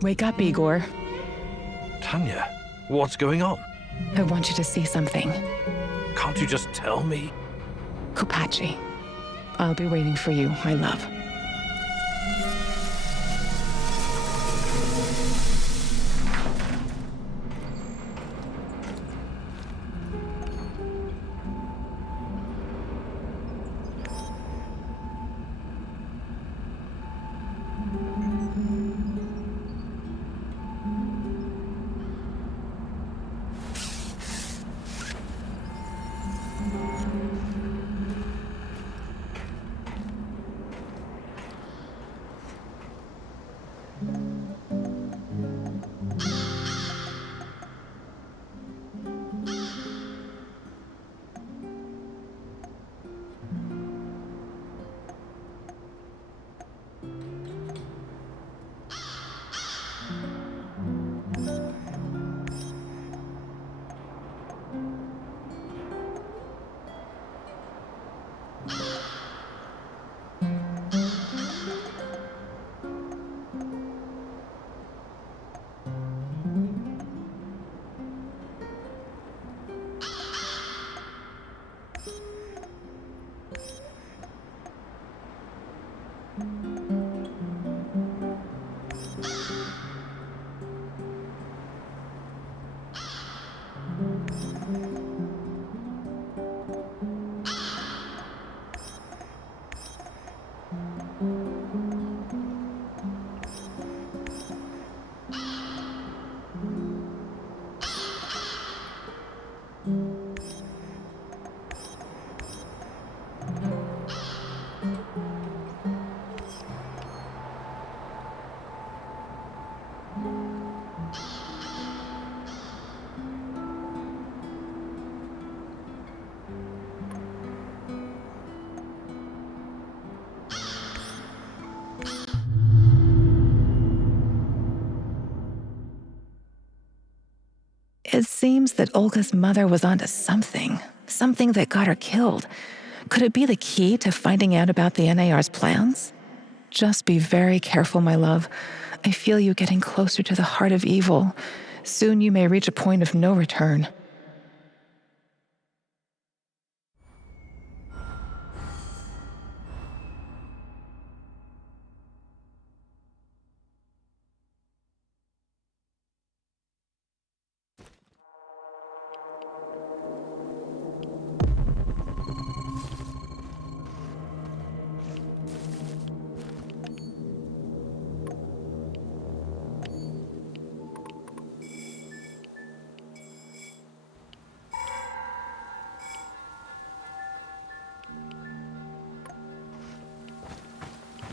Wake up, Igor. Tanya, what's going on? I want you to see something. Can't you just tell me? Kopachi, I'll be waiting for you, my love. It seems that Olga's mother was onto something that got her killed. Could it be the key to finding out about the NAR's plans? Just be very careful, my love. I feel you getting closer to the heart of evil. Soon you may reach a point of no return.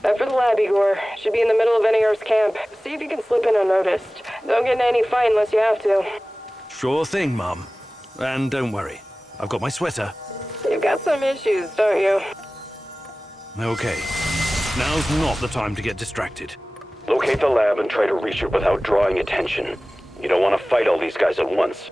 After the lab, Igor. Should be in the middle of NAR's camp. See if you can slip in unnoticed. Don't get in any fight unless you have to. Sure thing, Mum. And don't worry, I've got my sweater. You've got some issues, don't you? Okay, now's not the time to get distracted. Locate the lab and try to reach it without drawing attention. You don't want to fight all these guys at once.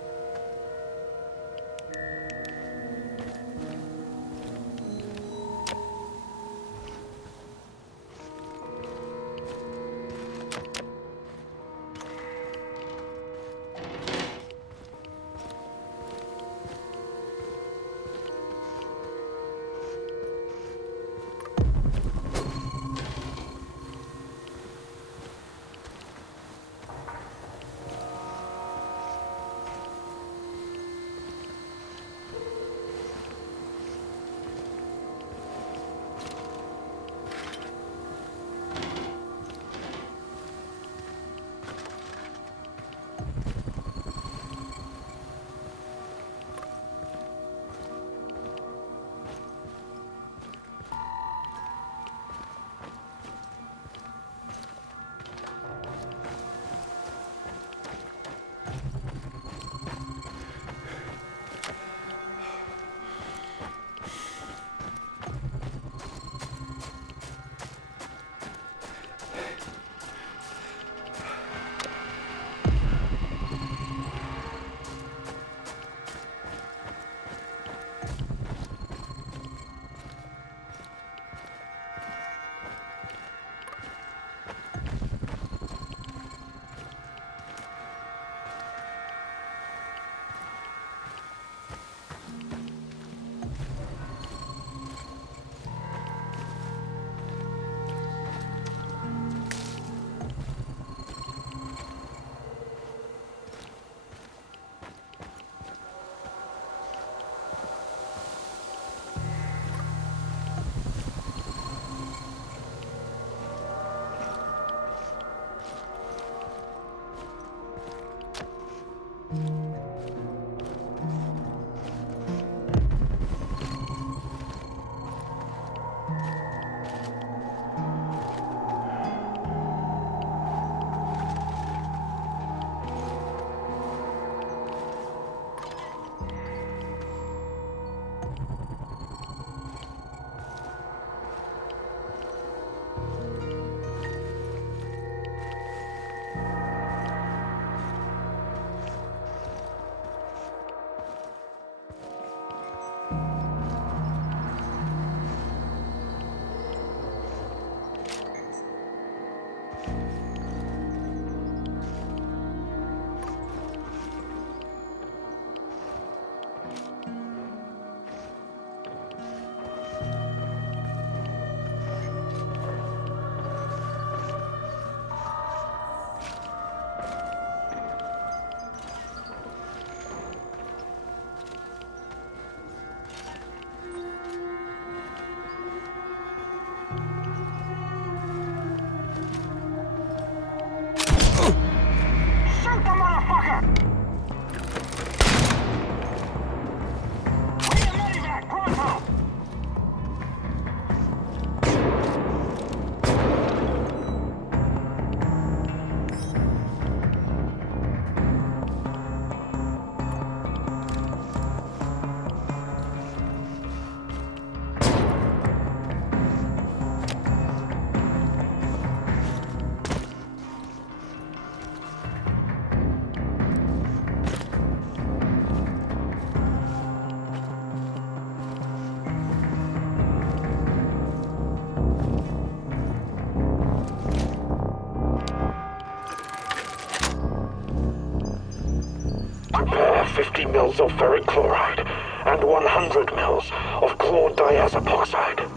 50 mils of ferric chloride and 100 mils of chlordiazepoxide.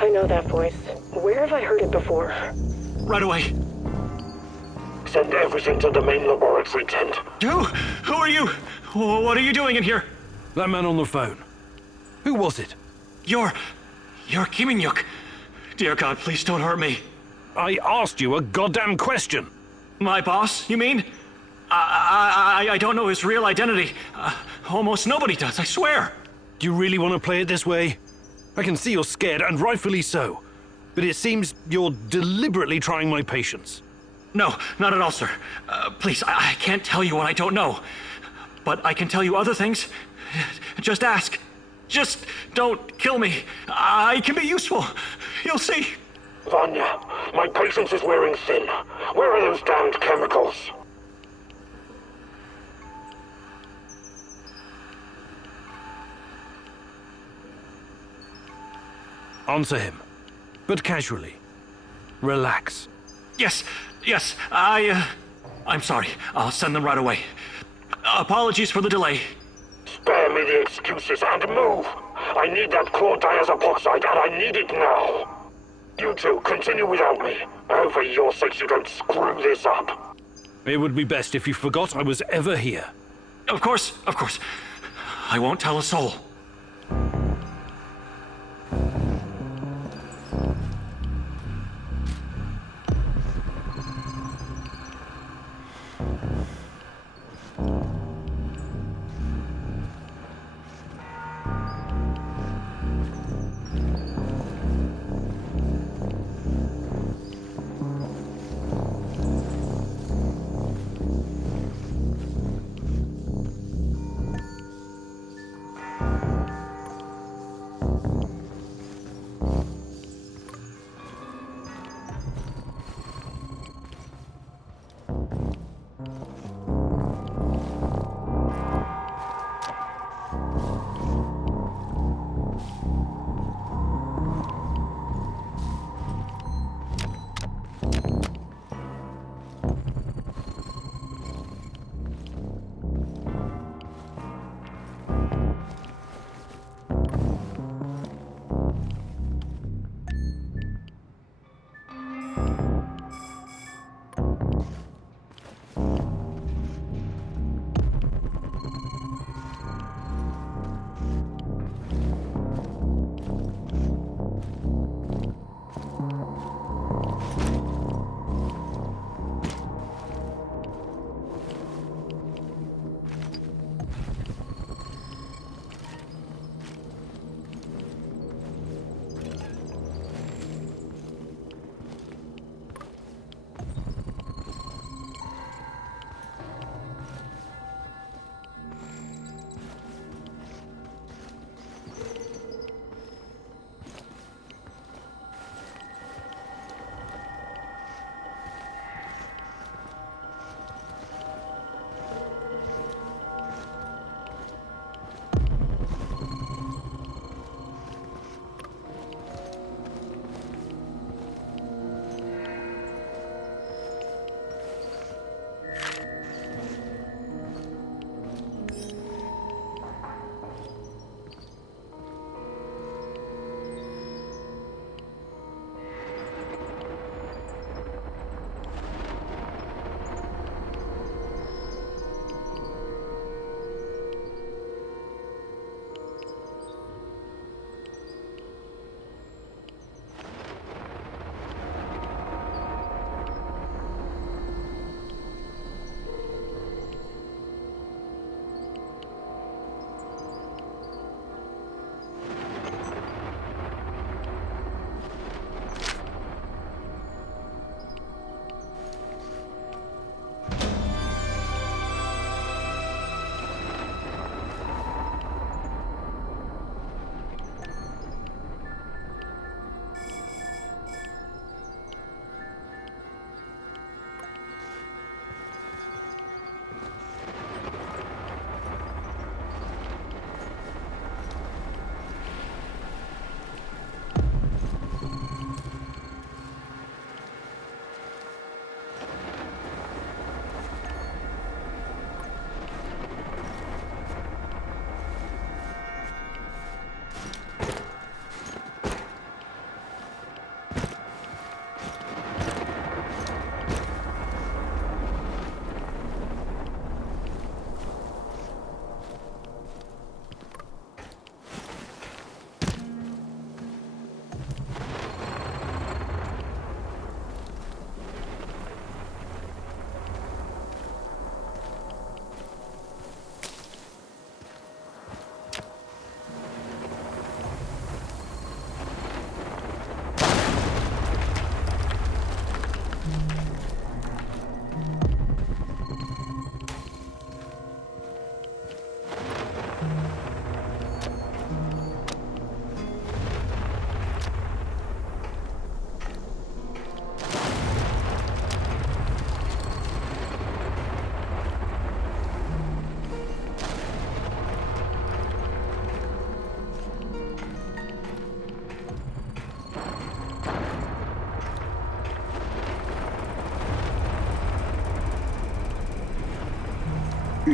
I know that voice. Where have I heard it before? Right away. Send everything to the main laboratory tent. Who are you? What are you doing in here? That man on the phone. Who was it? You're Kim In-yuk. Dear God, please don't hurt me. I asked you a goddamn question. My boss, you mean? I don't know his real identity. Almost nobody does, I swear. Do you really want to play it this way? I can see you're scared, and rightfully so. But it seems you're deliberately trying my patience. No, not at all, sir. Please, I can't tell you what I don't know. But I can tell you other things. Just ask. Just don't kill me. I can be useful. You'll see. Vanya, my patience is wearing thin. Where are those damned chemicals? Answer him. But casually. Relax. Yes, I'm sorry. I'll send them right away. Apologies for the delay. Spare me the excuses and move. I need that chlordiazepoxide and I need it now. You two, continue without me. Oh, for your sakes, you don't screw this up. It would be best if you forgot I was ever here. Of course. I won't tell a soul.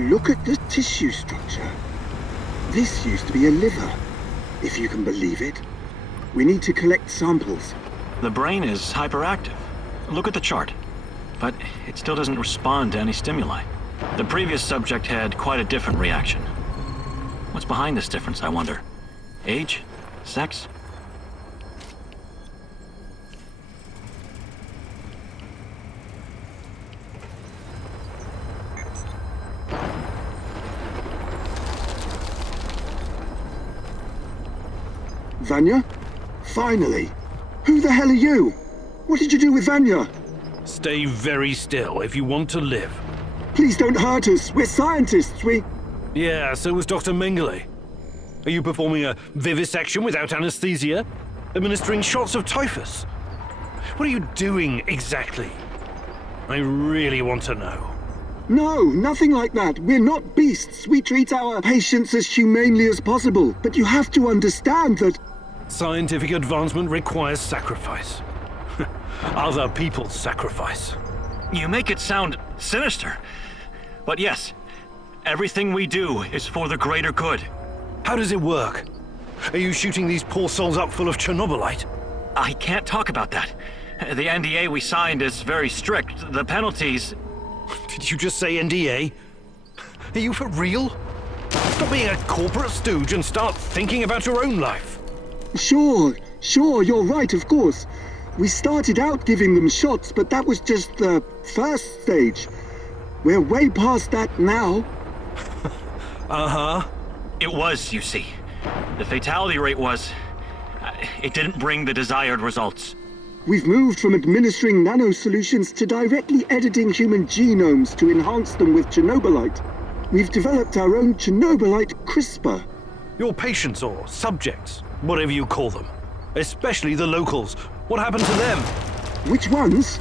look at the tissue structure. This used to be a liver, if you can believe it. We need to collect samples. The brain is hyperactive. Look at the chart. But it still doesn't respond to any stimuli. The previous subject had quite a different reaction. What's behind this difference, I wonder? Age? Sex? Vanya? Finally! Who the hell are you? What did you do with Vanya? Stay very still if you want to live. Please don't hurt us. We're scientists. Yeah, so was Dr. Mengele. Are you performing a vivisection without anesthesia? Administering shots of typhus? What are you doing exactly? I really want to know. No, nothing like that. We're not beasts. We treat our patients as humanely as possible. But you have to understand that... Scientific advancement requires sacrifice. Other people's sacrifice. You make it sound sinister. But yes, everything we do is for the greater good. How does it work? Are you shooting these poor souls up full of Chernobylite? I can't talk about that. The NDA we signed is very strict. The penalties... Did you just say NDA? Are you for real? Stop being a corporate stooge and start thinking about your own life. Sure, you're right, of course. We started out giving them shots, but that was just the first stage. We're way past that now. Uh-huh. It was, you see. The fatality rate was... it didn't bring the desired results. We've moved from administering nano-solutions to directly editing human genomes to enhance them with Chernobylite. We've developed our own Chernobylite CRISPR. Your patients or subjects, whatever you call them. Especially the locals. What happened to them? Which ones?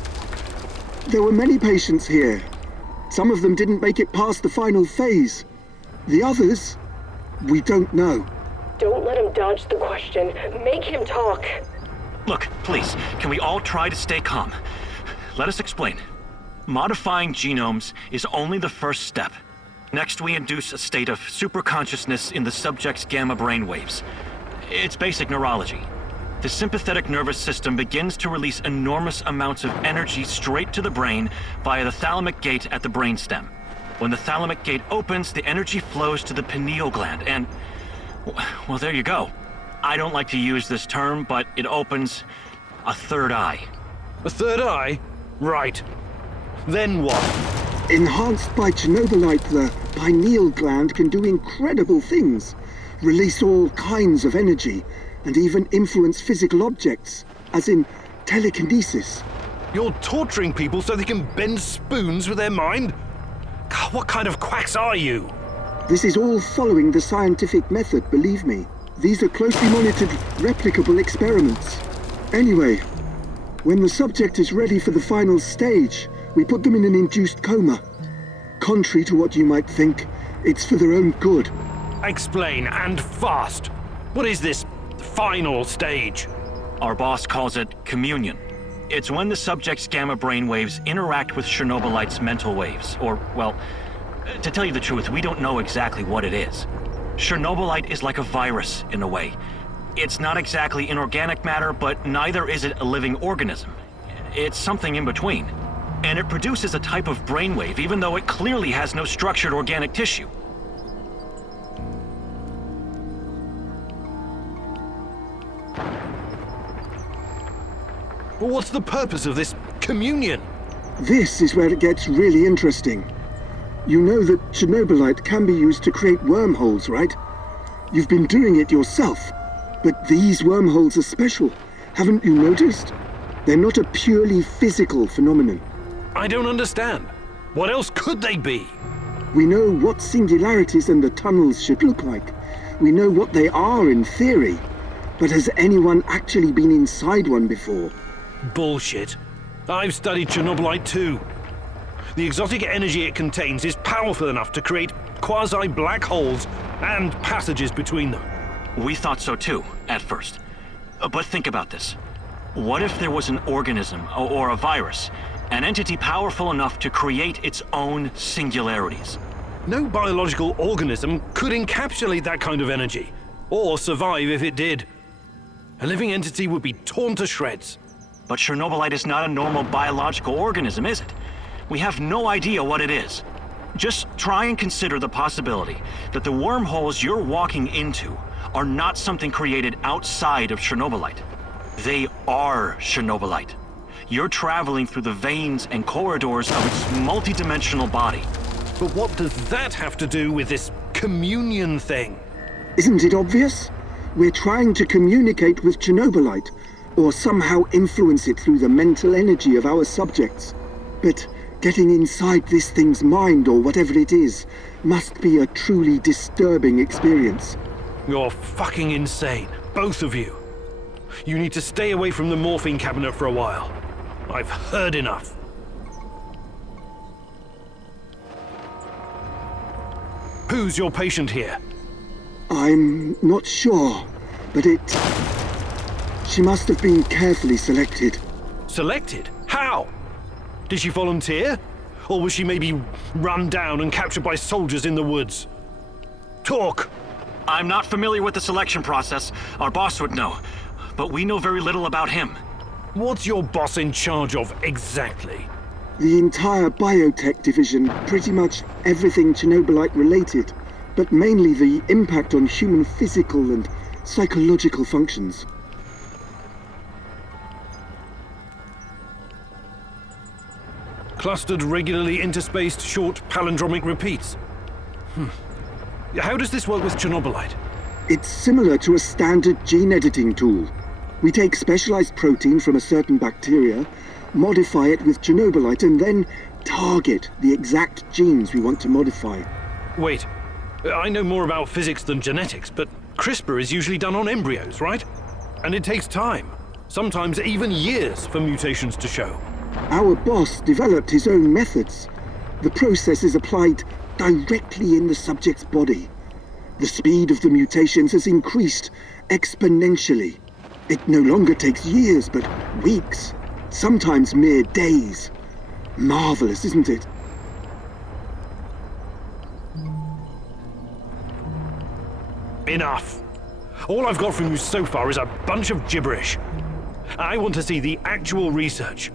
There were many patients here. Some of them didn't make it past the final phase. The others, we don't know. Don't let him dodge the question. Make him talk. Look, please, can we all try to stay calm? Let us explain. Modifying genomes is only the first step. Next, we induce a state of superconsciousness in the subject's gamma brainwaves. It's basic neurology. The sympathetic nervous system begins to release enormous amounts of energy straight to the brain via the thalamic gate at the brainstem. When the thalamic gate opens, the energy flows to the pineal gland and... well, there you go. I don't like to use this term, but it opens a third eye. A third eye? Right. Then what? Enhanced by Chernobylite, the pineal gland can do incredible things. Release all kinds of energy, and even influence physical objects, as in telekinesis. You're torturing people so they can bend spoons with their mind? God, what kind of quacks are you? This is all following the scientific method, believe me. These are closely monitored, replicable experiments. Anyway, when the subject is ready for the final stage, we put them in an induced coma. Contrary to what you might think, it's for their own good. Explain, and fast. What is this final stage? Our boss calls it communion. It's when the subject's gamma brainwaves interact with Chernobylite's mental waves, or, well, to tell you the truth, we don't know exactly what it is. Chernobylite is like a virus, in a way. It's not exactly inorganic matter, but neither is it a living organism. It's something in between. And it produces a type of brainwave, even though it clearly has no structured organic tissue. Well, what's the purpose of this communion? This is where it gets really interesting. You know that Chernobylite can be used to create wormholes, right? You've been doing it yourself. But these wormholes are special. Haven't you noticed? They're not a purely physical phenomenon. I don't understand. What else could they be? We know what singularities and the tunnels should look like. We know what they are in theory. But has anyone actually been inside one before? Bullshit. I've studied Chernobylite too. The exotic energy it contains is powerful enough to create quasi-black holes and passages between them. We thought so too, at first. But think about this. What if there was an organism, or a virus, an entity powerful enough to create its own singularities? No biological organism could encapsulate that kind of energy, or survive if it did. A living entity would be torn to shreds. But Chernobylite is not a normal biological organism, is it? We have no idea what it is. Just try and consider the possibility that the wormholes you're walking into are not something created outside of Chernobylite. They are Chernobylite. You're traveling through the veins and corridors of its multidimensional body. But what does that have to do with this communion thing? Isn't it obvious? We're trying to communicate with Chernobylite, or somehow influence it through the mental energy of our subjects. But getting inside this thing's mind, or whatever it is, must be a truly disturbing experience. You're fucking insane, both of you. You need to stay away from the morphine cabinet for a while. I've heard enough. Who's your patient here? I'm not sure, but she must have been carefully selected. Selected? How? Did she volunteer? Or was she maybe run down and captured by soldiers in the woods? Talk! I'm not familiar with the selection process. Our boss would know. But we know very little about him. What's your boss in charge of exactly? The entire biotech division, pretty much everything Chernobylite related, but mainly the impact on human physical and psychological functions. Clustered, regularly interspaced, short palindromic repeats. How does this work with Chernobylite? It's similar to a standard gene editing tool. We take specialized protein from a certain bacteria, modify it with Chernobylite, and then target the exact genes we want to modify. Wait, I know more about physics than genetics, but CRISPR is usually done on embryos, right? And it takes time, sometimes even years, for mutations to show. Our boss developed his own methods. The process is applied directly in the subject's body. The speed of the mutations has increased exponentially. It no longer takes years, but weeks, sometimes mere days. Marvelous, isn't it? Enough. All I've got from you so far is a bunch of gibberish. I want to see the actual research.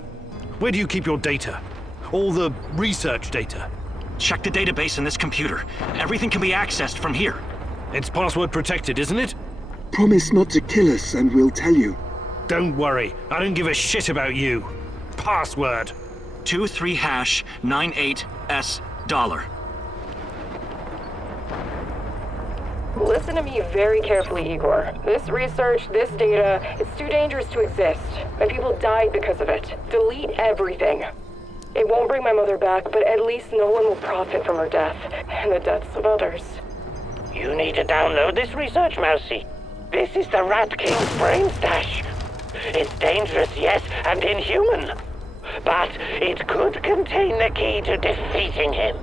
Where do you keep your data? All the research data? Check the database in this computer. Everything can be accessed from here. It's password protected, isn't it? Promise not to kill us and we'll tell you. Don't worry, I don't give a shit about you. Password. 23#98S$. Listen to me very carefully, Igor. This research, this data, it's too dangerous to exist. My people died because of it. Delete everything. It won't bring my mother back, but at least no one will profit from her death, and the deaths of others. You need to download this research, Mousy. This is the Rat King's brain stash. It's dangerous, yes, and inhuman. But it could contain the key to defeating him.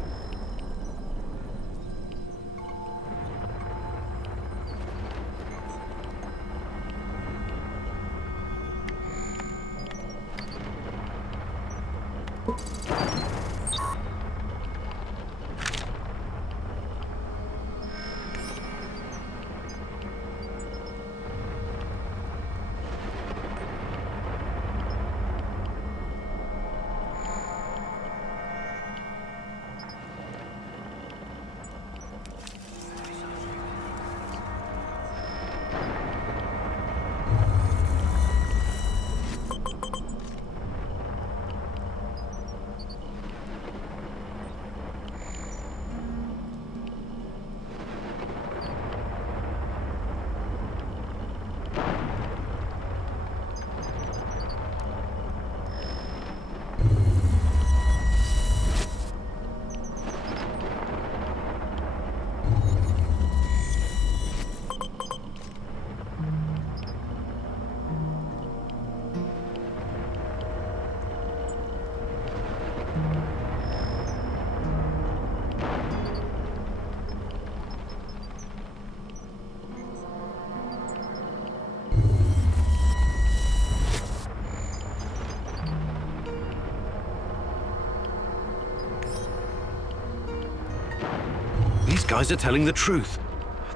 guys are telling the truth.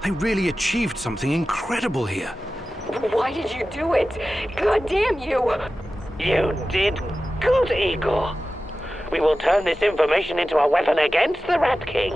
They really achieved something incredible here. Why did you do it? God damn you! You did good, Igor. We will turn this information into a weapon against the Rat King.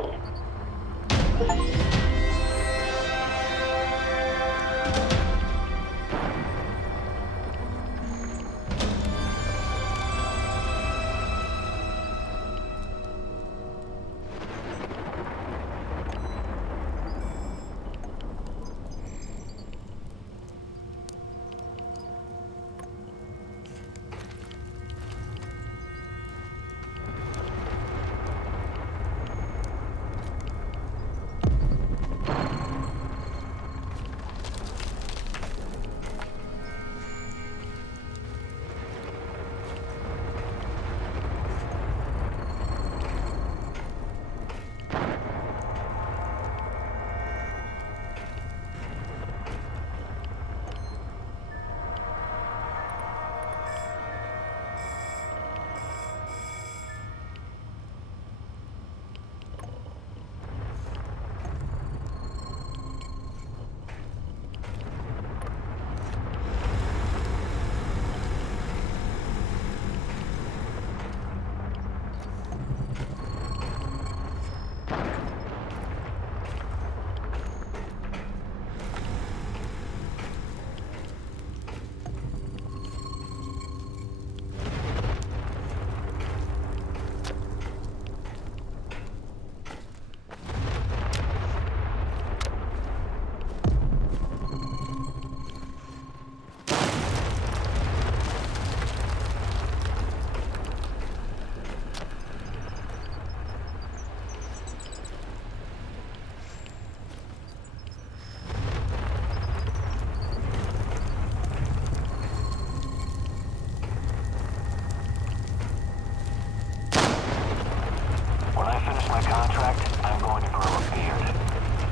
my contract, I'm going to grow a beard.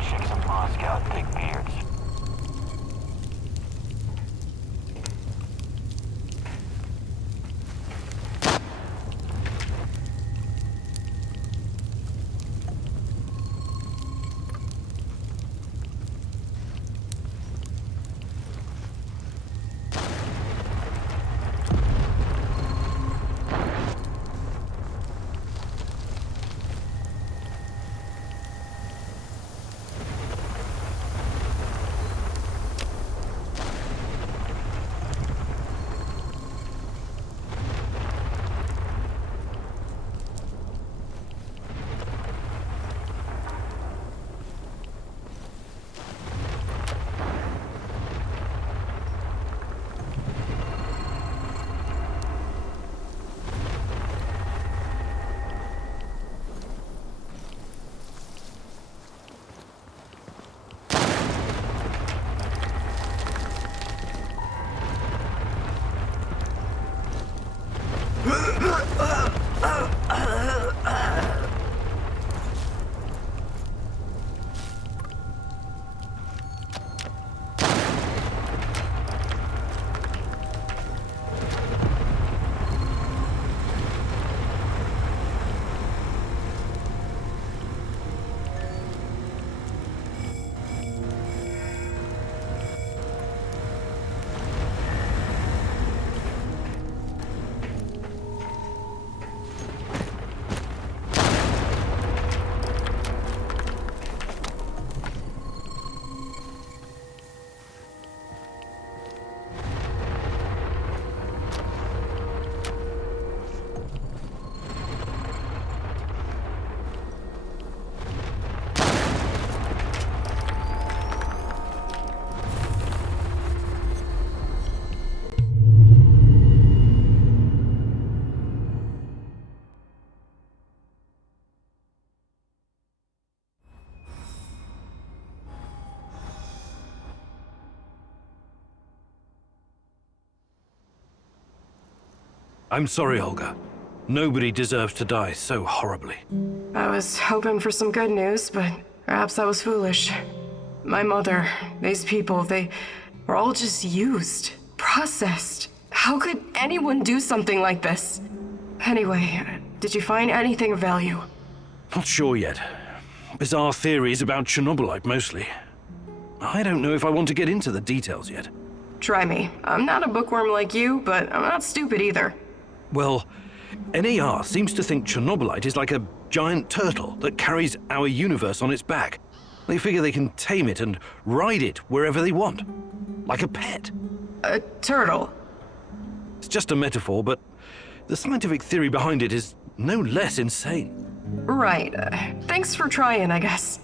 Chicks in Moscow dig beards. I'm sorry, Olga. Nobody deserves to die so horribly. I was hoping for some good news, but perhaps I was foolish. My mother, these people, they were all just used, processed. How could anyone do something like this? Anyway, did you find anything of value? Not sure yet. bizarre theories about Chernobylite mostly. I don't know if I want to get into the details yet. Try me. I'm not a bookworm like you, but I'm not stupid either. Well, NAR seems to think Chernobylite is like a giant turtle that carries our universe on its back. They figure they can tame it and ride it wherever they want. Like a pet. A turtle? It's just a metaphor, but the scientific theory behind it is no less insane. Right. Thanks for trying, I guess.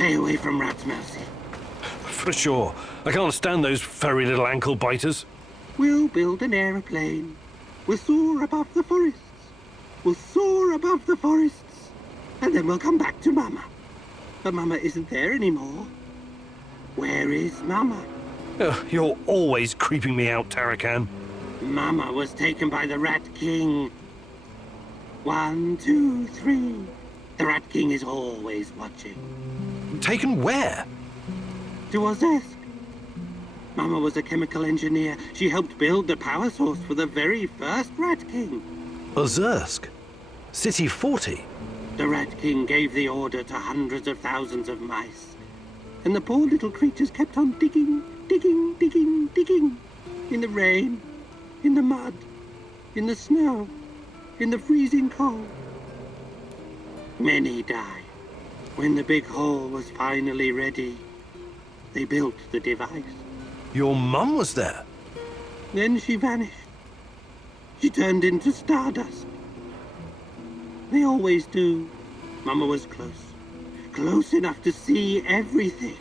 Stay away from rats, Mousy. For sure. I can't stand those furry little ankle biters. We'll build an aeroplane. We'll soar above the forests. We'll soar above the forests. And then we'll come back to Mama. But Mama isn't there anymore. Where is Mama? Ugh, you're always creeping me out, Tarakan. Mama was taken by the Rat King. 1, 2, 3. The Rat King is always watching. Taken where? To Ozersk. Mama was a chemical engineer. She helped build the power source for the very first Rat King. Ozersk? City 40? The Rat King gave the order to hundreds of thousands of mice. And the poor little creatures kept on digging, digging, digging, digging. In the rain, in the mud, in the snow, in the freezing cold. Many died. When the big hole was finally ready, they built the device. Your mum was there? Then she vanished. She turned into stardust. They always do. Mama was close. Close enough to see everything.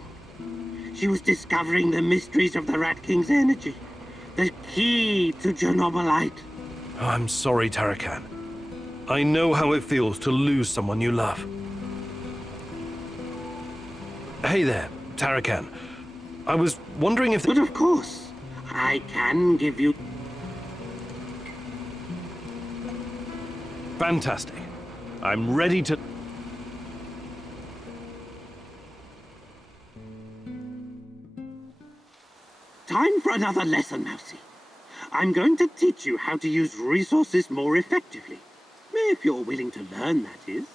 She was discovering the mysteries of the Rat King's energy. The key to Chernobylite. I'm sorry, Tarakan. I know how it feels to lose someone you love. Hey there, Tarakan. I was wondering if... But of course, I can give you... Fantastic. I'm ready to... Time for another lesson, Mousy. I'm going to teach you how to use resources more effectively. If you're willing to learn, that is.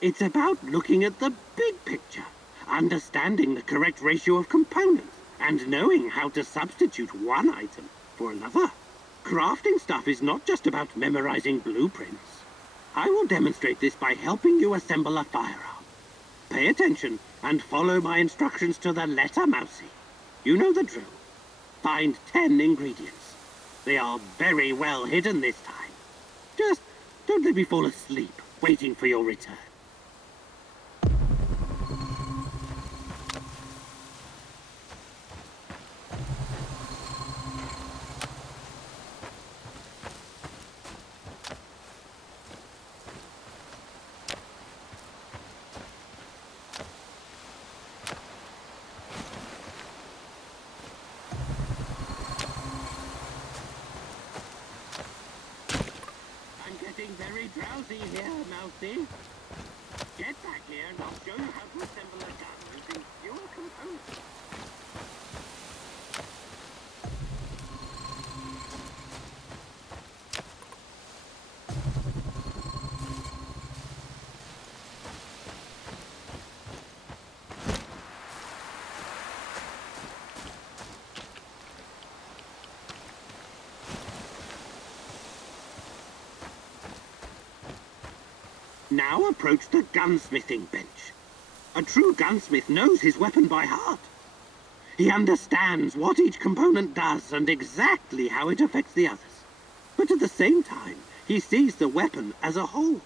It's about looking at the big picture. understanding the correct ratio of components, and knowing how to substitute one item for another. Crafting stuff is not just about memorizing blueprints. I will demonstrate this by helping you assemble a firearm. Pay attention and follow my instructions to the letter, Mousy. You know the drill. Find 10 ingredients. They are very well hidden this time. Just don't let me fall asleep waiting for your return. Very drowsy here, Mousy. Get back here and I'll show you how to assemble a gun using fewer components. Now approach the gunsmithing bench. A true gunsmith knows his weapon by heart. He understands what each component does and exactly how it affects the others. But at the same time, he sees the weapon as a whole,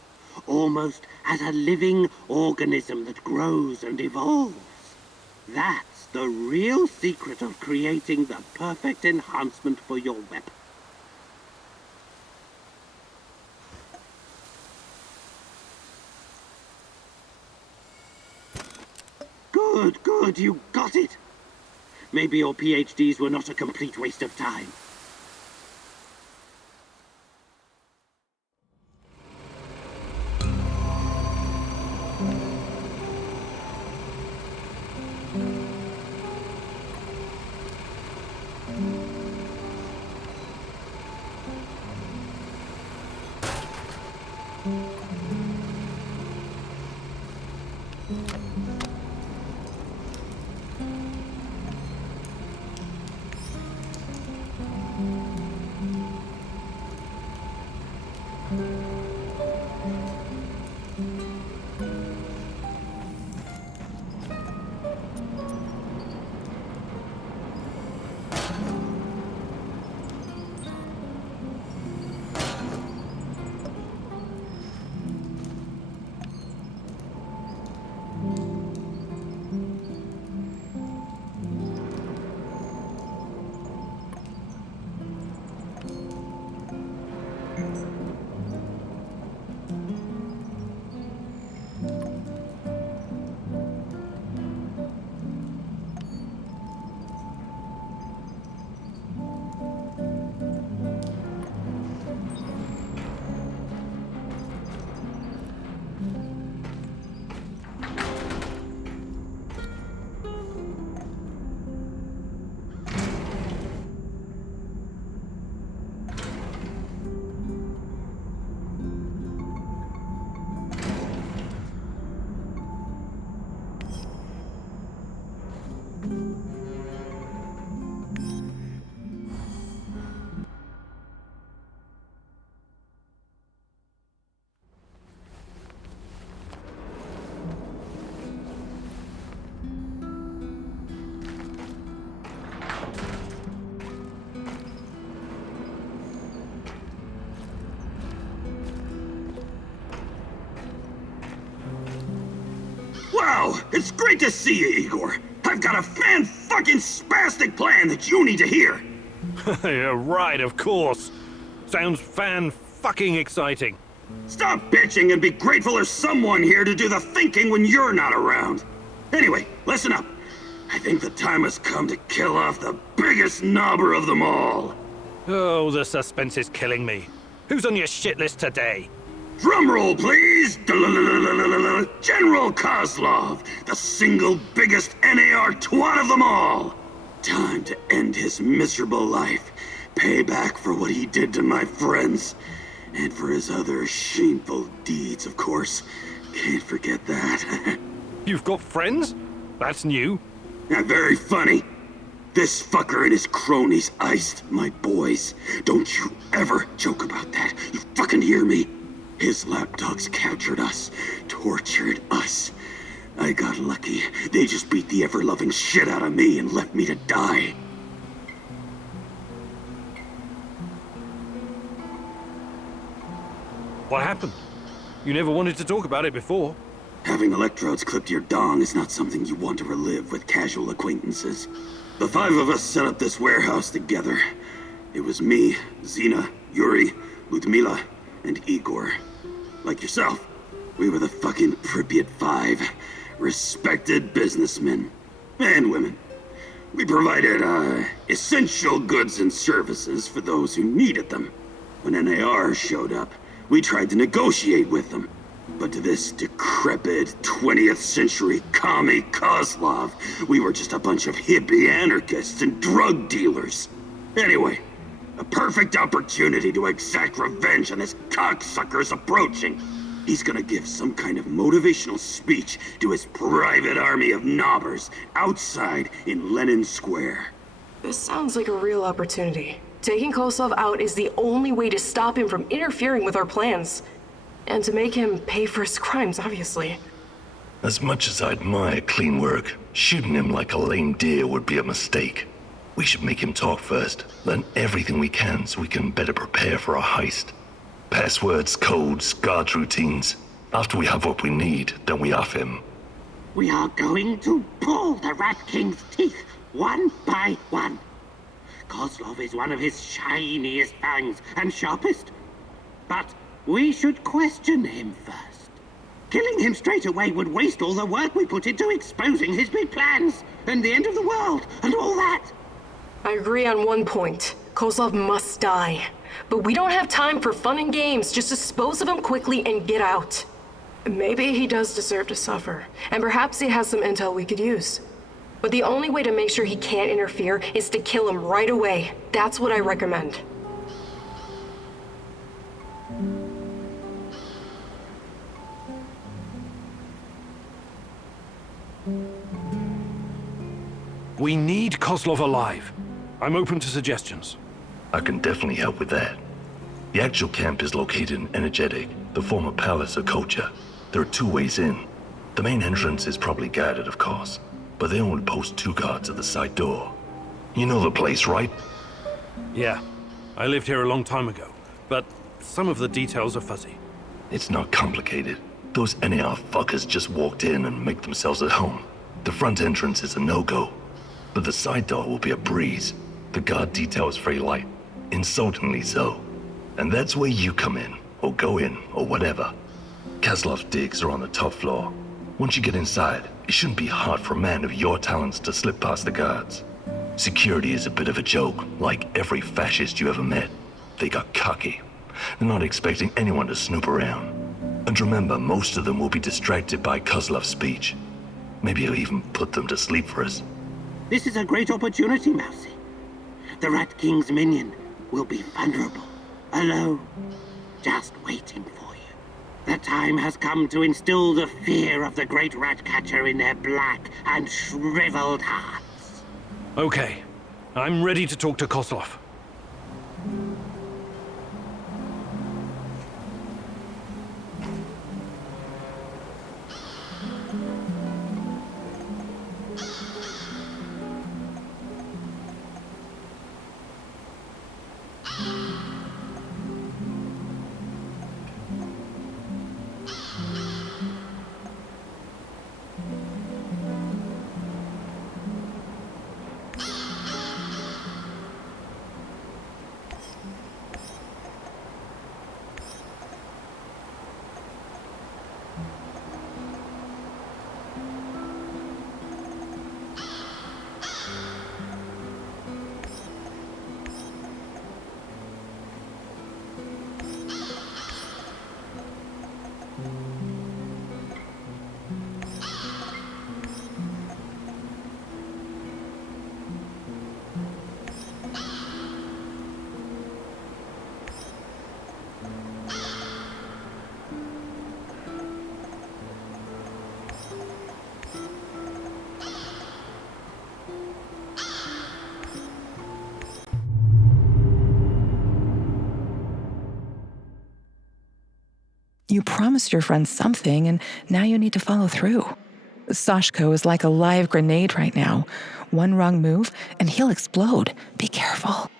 almost as a living organism that grows and evolves. That's the real secret of creating the perfect enhancement for your weapon. Good, good, you got it. Maybe your PhDs were not a complete waste of time. Wow, it's great to see you, Igor. I've got a fan-fucking-spastic plan that you need to hear. Yeah, right, of course. Sounds fan-fucking exciting. Stop bitching and be grateful there's someone here to do the thinking when you're not around. Anyway, listen up. I think the time has come to kill off the biggest knobber of them all. Oh, the suspense is killing me. Who's on your shit list today? Drumroll, please! General Kozlov, the single biggest NAR twat of them all! Time to end his miserable life. Pay back for what he did to my friends. And for his other shameful deeds, of course. Can't forget that. You've got friends? That's new. Yeah, very funny. This fucker and his cronies iced my boys. Don't you ever joke about that. You fucking hear me? His lapdogs captured us, tortured us. I got lucky. They just beat the ever-loving shit out of me and left me to die. What happened? You never wanted to talk about it before. Having electrodes clipped to your dong is not something you want to relive with casual acquaintances. The 5 of us set up this warehouse together. It was me, Zina, Yuri, Ludmila, and Igor. Like yourself, we were the fucking Pripyat 5. Respected businessmen. And women. We provided, essential goods and services for those who needed them. When NAR showed up, we tried to negotiate with them. But to this decrepit 20th century commie Kozlov, we were just a bunch of hippie anarchists and drug dealers. Anyway, a perfect opportunity to exact revenge on this cocksucker's approaching. He's gonna give some kind of motivational speech to his private army of knobbers outside in Lenin Square. This sounds like a real opportunity. Taking Kozlov out is the only way to stop him from interfering with our plans. And to make him pay for his crimes, obviously. As much as I admire clean work, shooting him like a lame deer would be a mistake. We should make him talk first, learn everything we can so we can better prepare for our heist. Passwords, codes, guard routines. After we have what we need, then we off him. We are going to pull the Rat King's teeth, one by one. Kozlov is one of his shiniest fangs and sharpest. But we should question him first. Killing him straight away would waste all the work we put into exposing his big plans, and the end of the world, and all that. I agree on one point. Kozlov must die. But we don't have time for fun and games. Just dispose of him quickly and get out. Maybe he does deserve to suffer, and perhaps he has some intel we could use. But the only way to make sure he can't interfere is to kill him right away. That's what I recommend. We need Kozlov alive. I'm open to suggestions. I can definitely help with that. The actual camp is located in Energetic, the former palace of Kocha. There are 2 ways in. The main entrance is probably guarded, of course, but they only post 2 guards at the side door. You know the place, right? Yeah, I lived here a long time ago, but some of the details are fuzzy. It's not complicated. Those NAR fuckers just walked in and make themselves at home. The front entrance is a no-go, but the side door will be a breeze. The guard detail is very light, insultingly so. And that's where you come in, or go in, or whatever. Kozlov's digs are on the top floor. Once you get inside, it shouldn't be hard for a man of your talents to slip past the guards. Security is a bit of a joke, like every fascist you ever met. They got cocky. They're not expecting anyone to snoop around. And remember, most of them will be distracted by Kozlov's speech. Maybe he'll even put them to sleep for us. This is a great opportunity, Mousy. The Rat King's minion will be vulnerable, alone, just waiting for you. The time has come to instill the fear of the great rat catcher in their black and shriveled hearts. Okay, I'm ready to talk to Kozlov. You promised your friend something, and now you need to follow through. Sashko is like a live grenade right now. One wrong move, and he'll explode. Be careful.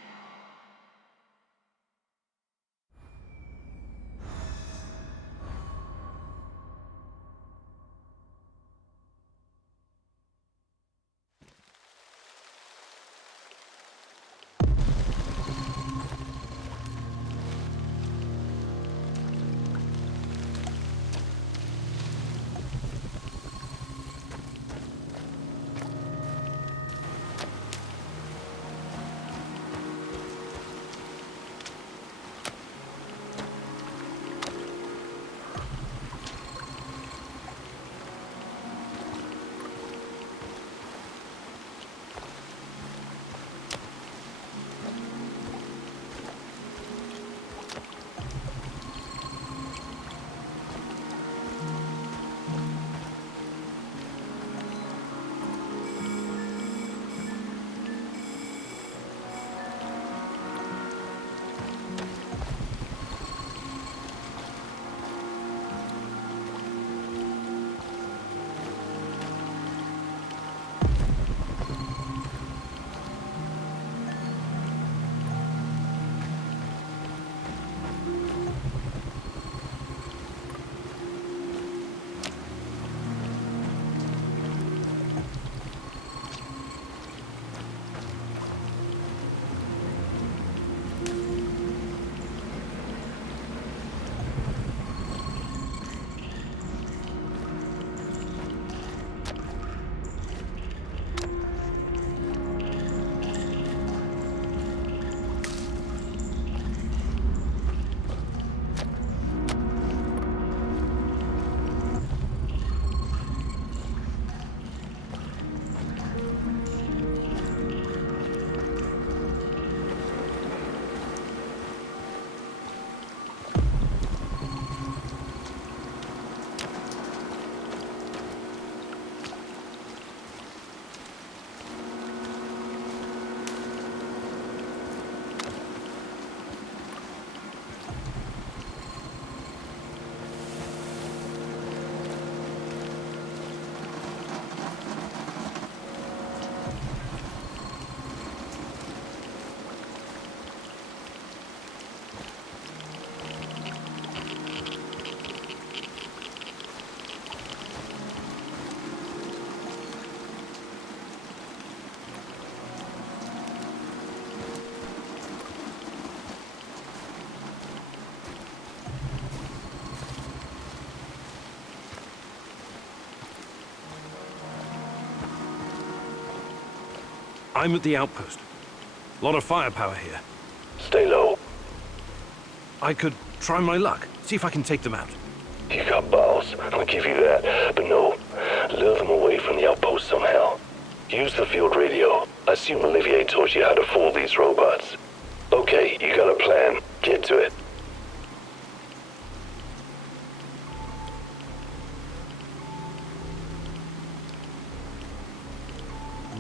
I'm at the outpost. A lot of firepower here. Stay low. I could try my luck, see if I can take them out. You got balls, I'll give you that. But no, lure them away from the outpost somehow. Use the field radio. I assume Olivier taught you how to fool these robots. Okay, you got a plan. Get to it.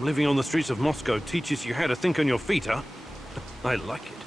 Living on the streets of Moscow teaches you how to think on your feet, huh? I like it.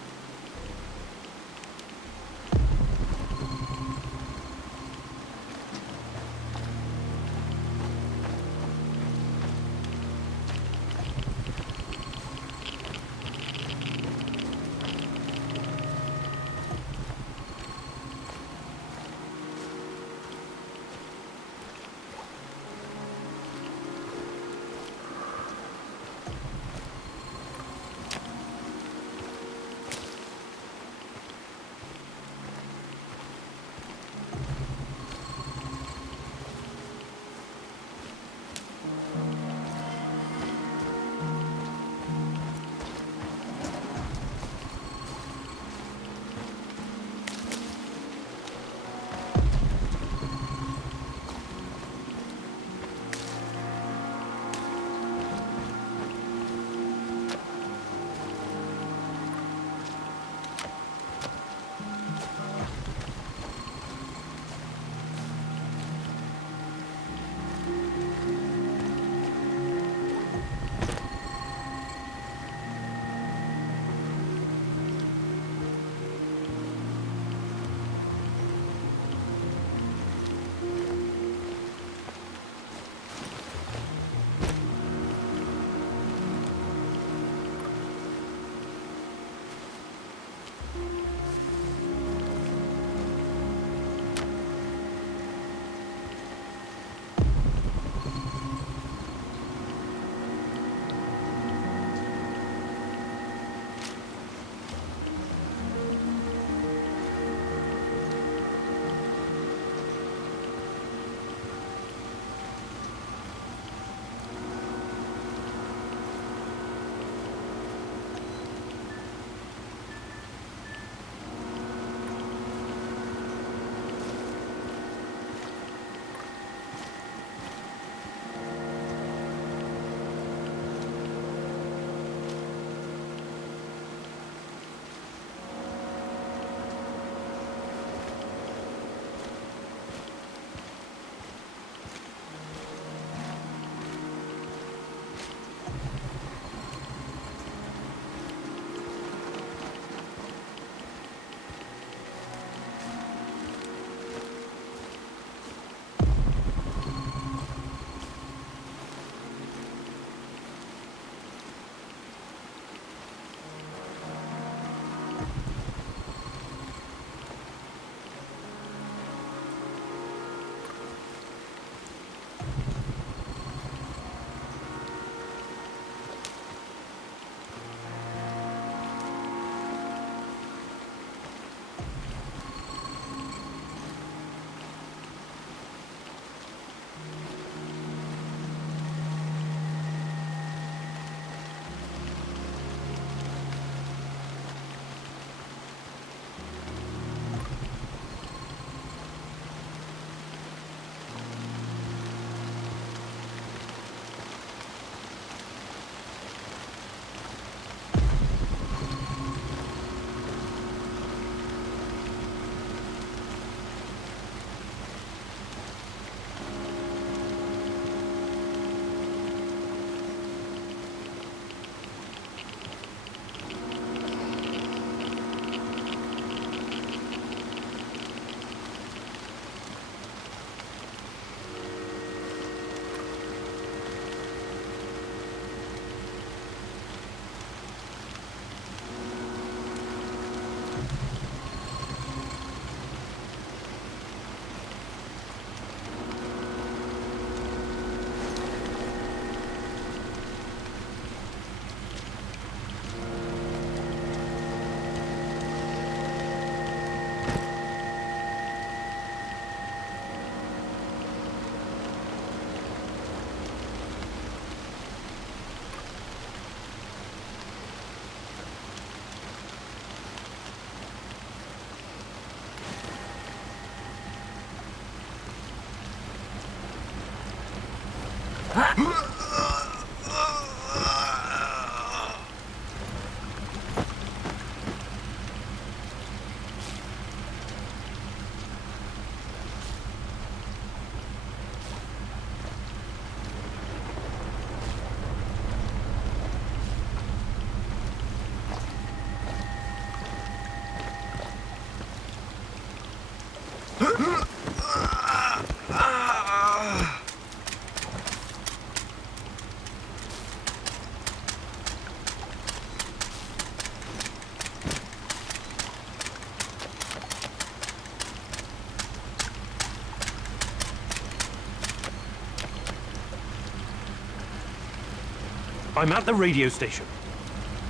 I'm at the radio station.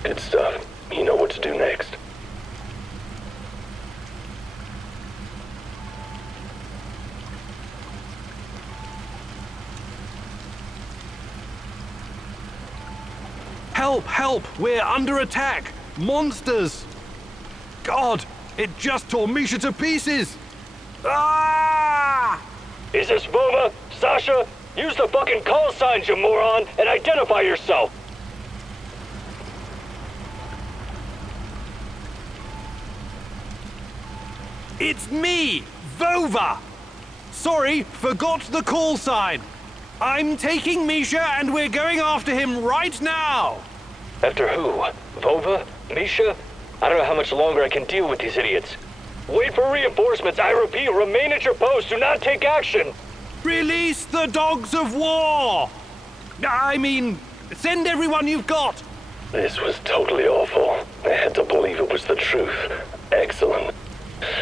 Good stuff. You know what to do next. Help! Help! We're under attack! Monsters! God! It just tore Misha to pieces! Ah! Is this Vova? Sasha? Use the fucking call signs, you moron, and identify yourself! It's me! Vova! Sorry, forgot the call sign. I'm taking Misha and we're going after him right now! After who? Vova? Misha? I don't know how much longer I can deal with these idiots. Wait for reinforcements. I repeat, remain at your post. Do not take action. Release the dogs of war! I mean, send everyone you've got! This was totally awful. I had to believe it was the truth. Excellent.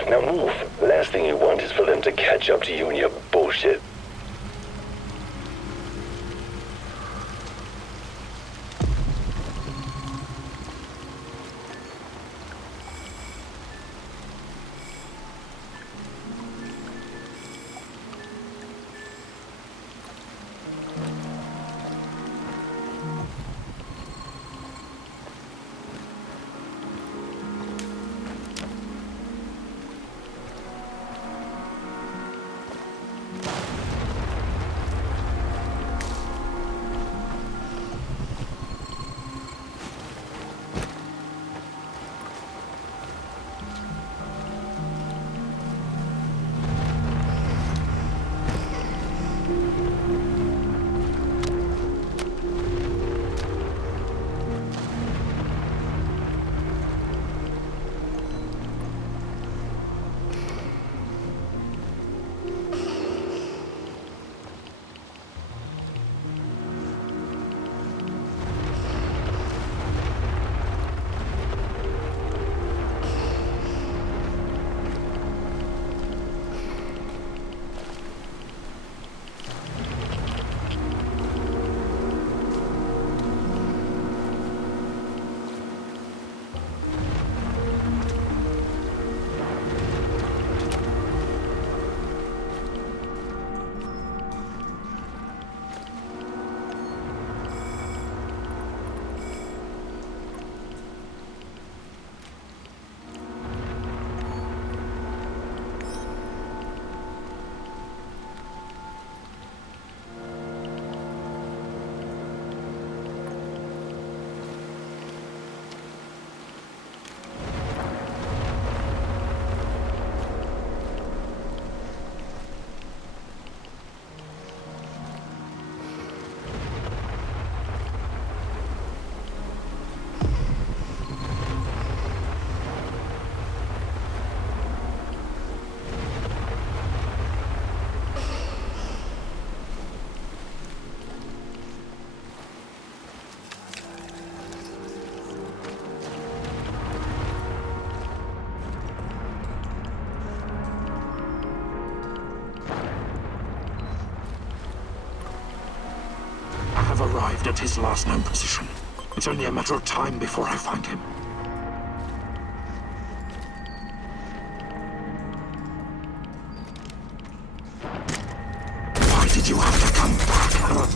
Now move. Last thing you want is for them to catch up to you and your bullshit. Arrived at his last known position. It's only a matter of time before I find him. Why did you have to come back, huh?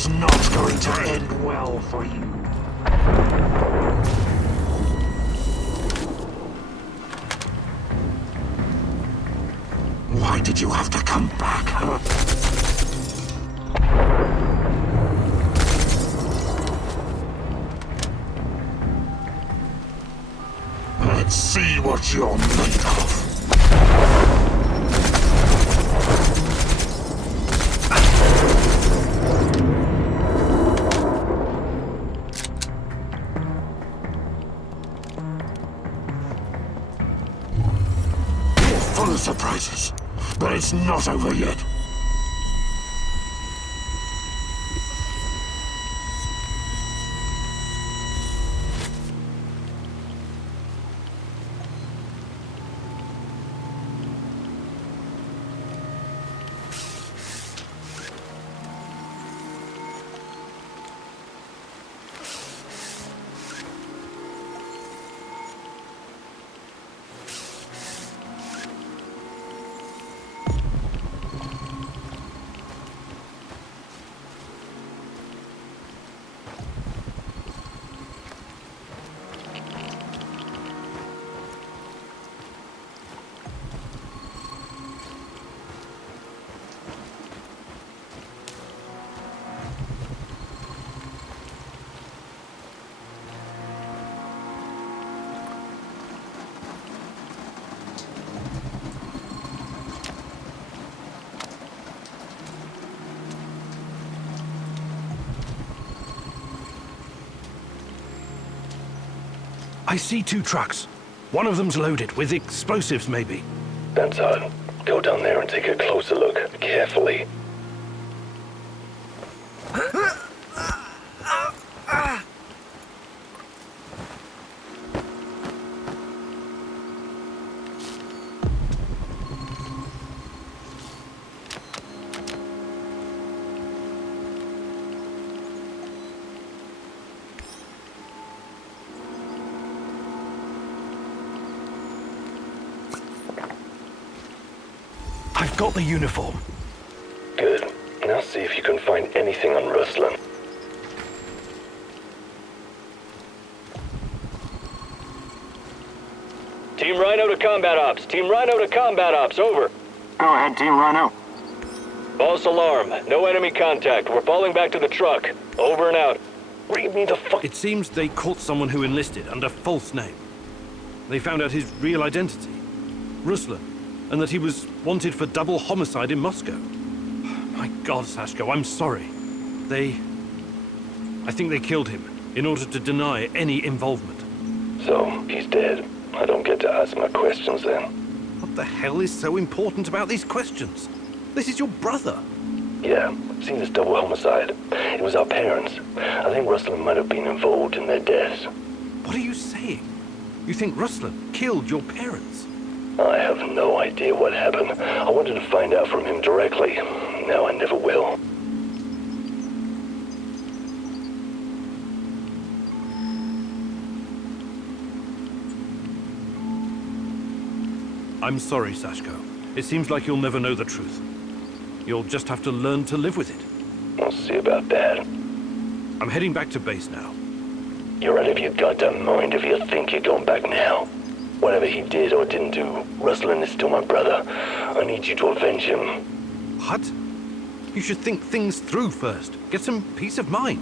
is not going to end well for you. Why did you have to come back, huh? Let's see what you're made of. You're full of surprises, but it's not over yet. I see 2 trucks. One of them's loaded, with explosives maybe. That's odd. Go down there and take a closer look, carefully. I've got the uniform. Good. Now see if you can find anything on Ruslan. Team Rhino to combat ops. Team Rhino to combat ops. Over. Go ahead, Team Rhino. False alarm. No enemy contact. We're falling back to the truck. Over and out. Read me the fuck. It seems they caught someone who enlisted under false name. They found out his real identity, Ruslan, and that he was wanted for double homicide in Moscow. My God, Sashko, I'm sorry. I think they killed him in order to deny any involvement. So, he's dead. I don't get to ask my questions then. What the hell is so important about these questions? This is your brother. Yeah, seen this double homicide. It was our parents. I think Ruslan might have been involved in their deaths. What are you saying? You think Ruslan killed your parents? I have no idea what happened. I wanted to find out from him directly. Now I never will. I'm sorry, Sashko. It seems like you'll never know the truth. You'll just have to learn to live with it. I'll see about that. I'm heading back to base now. You're out of your goddamn mind if you think you're going back now. Whatever he did or didn't do, Ruslan is still my brother. I need you to avenge him. What? You should think things through first. Get some peace of mind.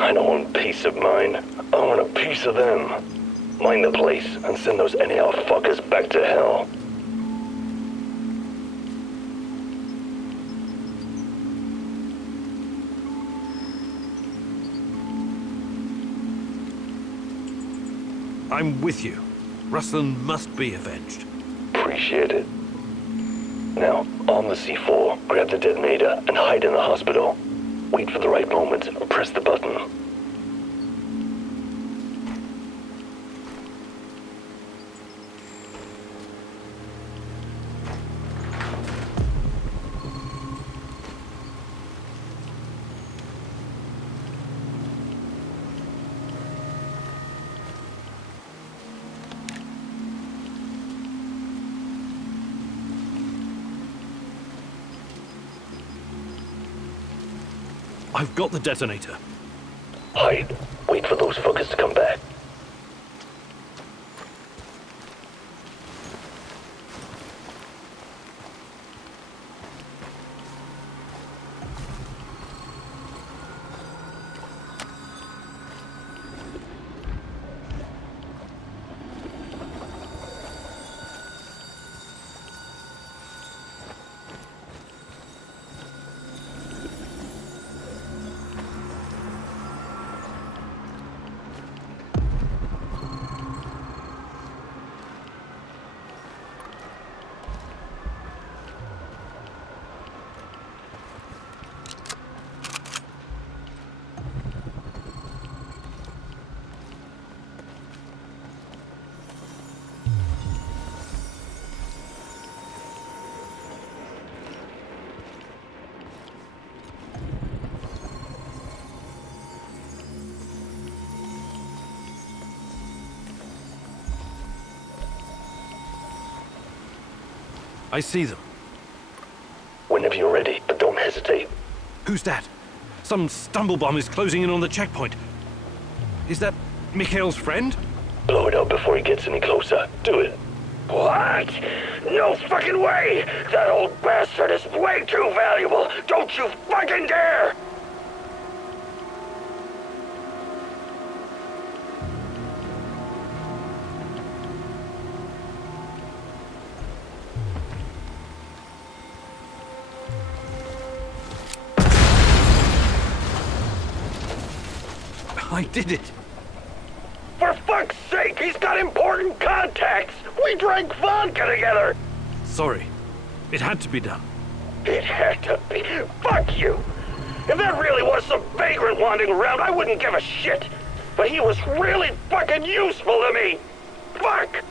I don't want peace of mind. I want a piece of them. Mind the place and send those NAR fuckers back to hell. I'm with you. Ruslan must be avenged. Appreciate it. Now, arm the C4, grab the detonator, and hide in the hospital. Wait for the right moment and press the button. I've got the detonator. Hide. Wait for those fuckers to come back. I see them. Whenever you're ready, but don't hesitate. Who's that? Some stumblebum is closing in on the checkpoint. Is that Mikhail's friend? Blow it up before he gets any closer. Do it. What? No fucking way! That old bastard is way too valuable! Don't you fucking dare! I did it. For fuck's sake, he's got important contacts! We drank vodka together! Sorry. It had to be done. It had to be. Fuck you! If that really was some vagrant wandering around, I wouldn't give a shit. But he was really fucking useful to me! Fuck!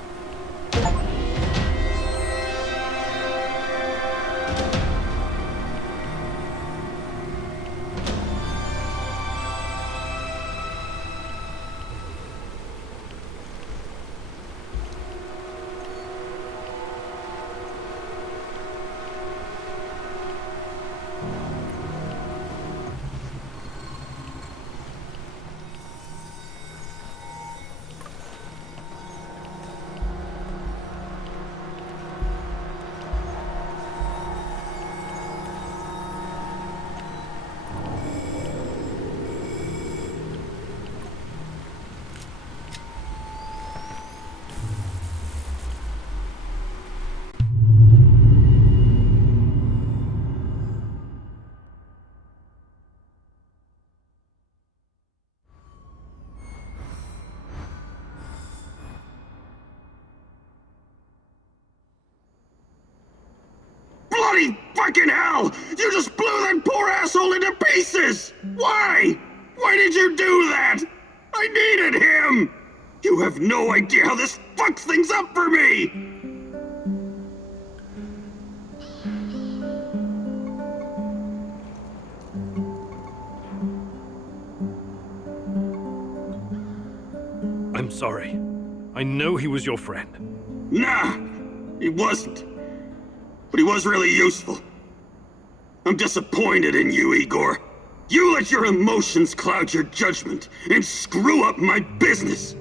Bloody fucking hell! You just blew that poor asshole into pieces! Why? Why did you do that? I needed him! You have no idea how this fucks things up for me! I'm sorry. I know he was your friend. Nah, he wasn't. But he was really useful. I'm disappointed in you, Igor. You let your emotions cloud your judgment and screw up my business.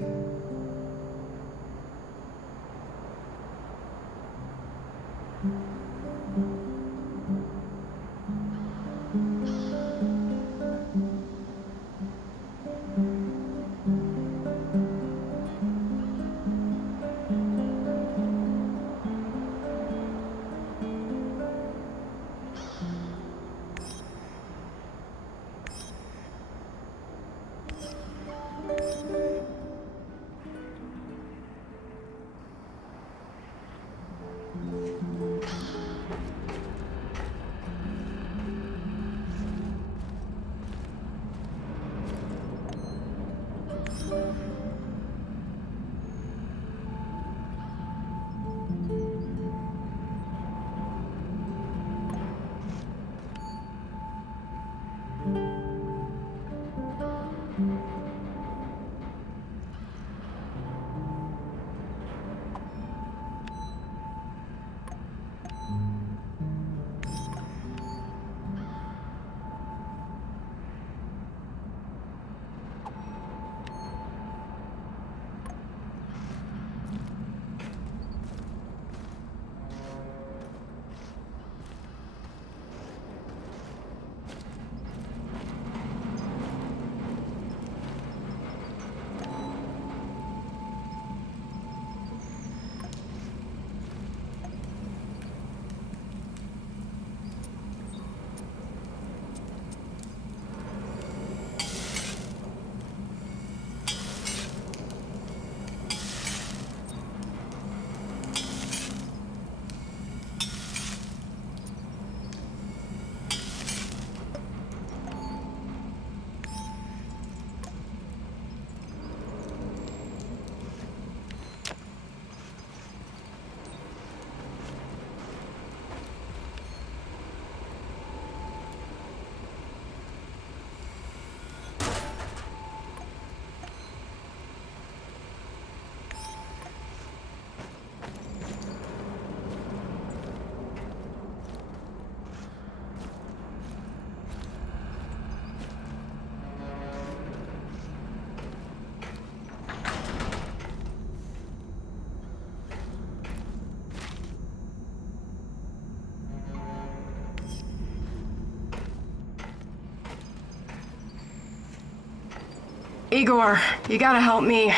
Igor, you gotta help me.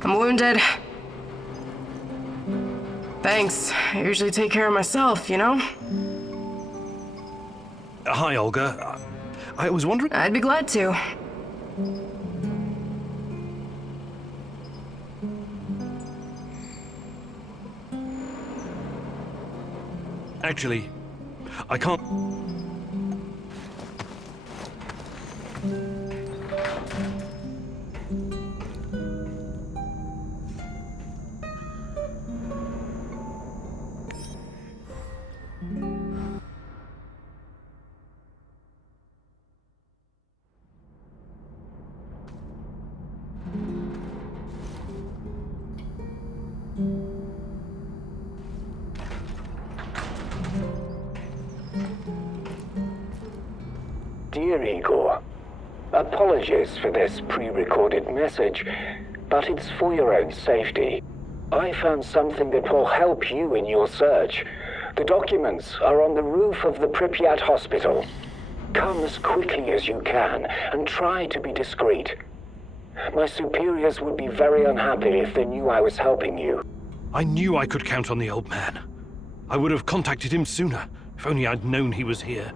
I'm wounded. Thanks. I usually take care of myself, you know? Hi, Olga. I was wondering... I'd be glad to. Actually, I can't... Dear Igor, apologies for this pre-recorded message, but it's for your own safety. I found something that will help you in your search. The documents are on the roof of the Pripyat hospital. Come as quickly as you can and try to be discreet. My superiors would be very unhappy if they knew I was helping you. I knew I could count on the old man. I would have contacted him sooner, if only I'd known he was here.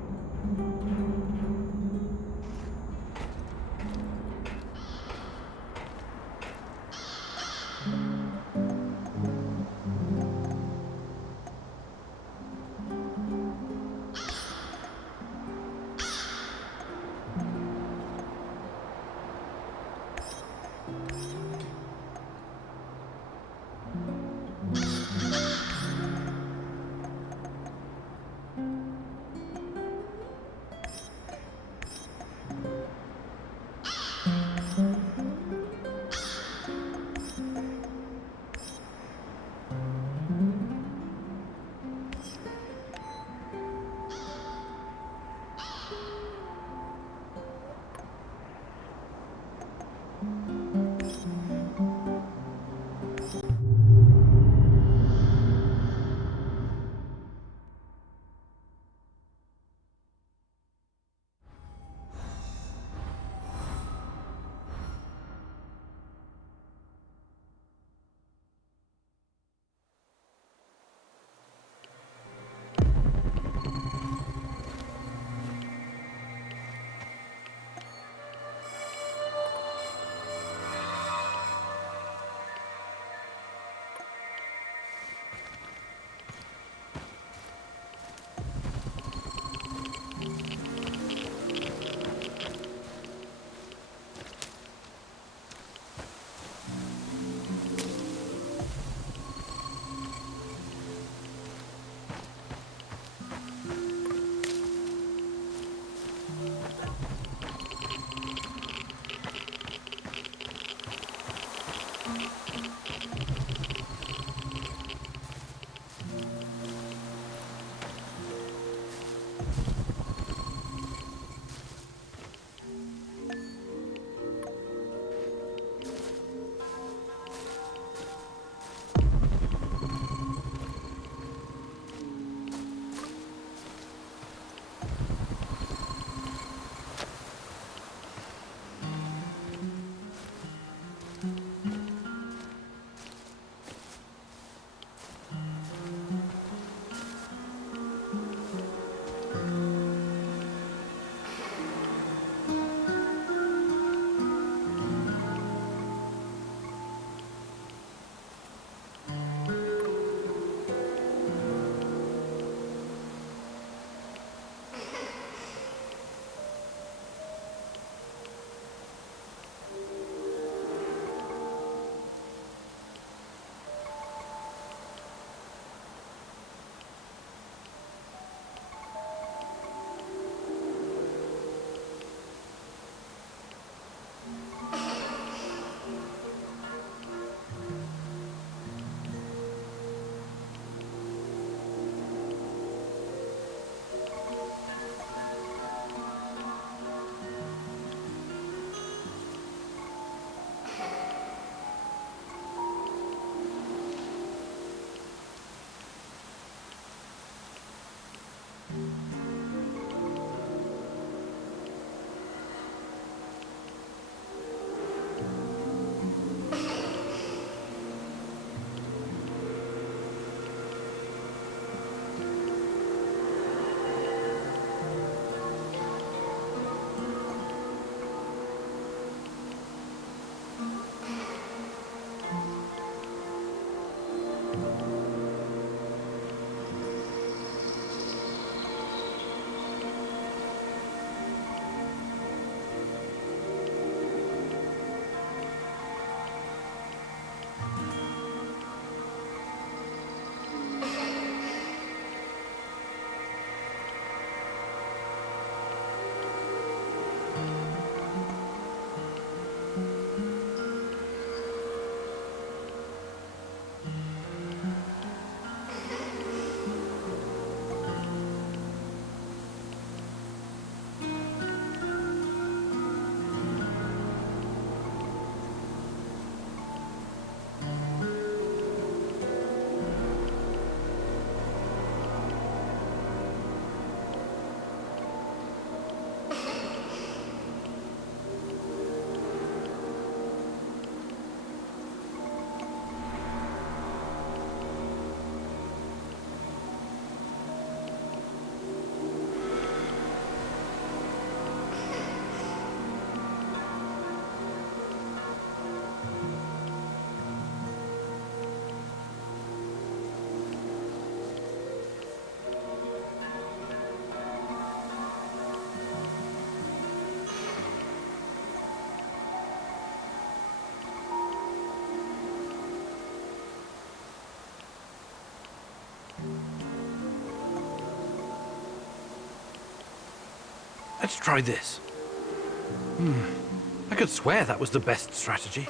Let's try this. I could swear that was the best strategy.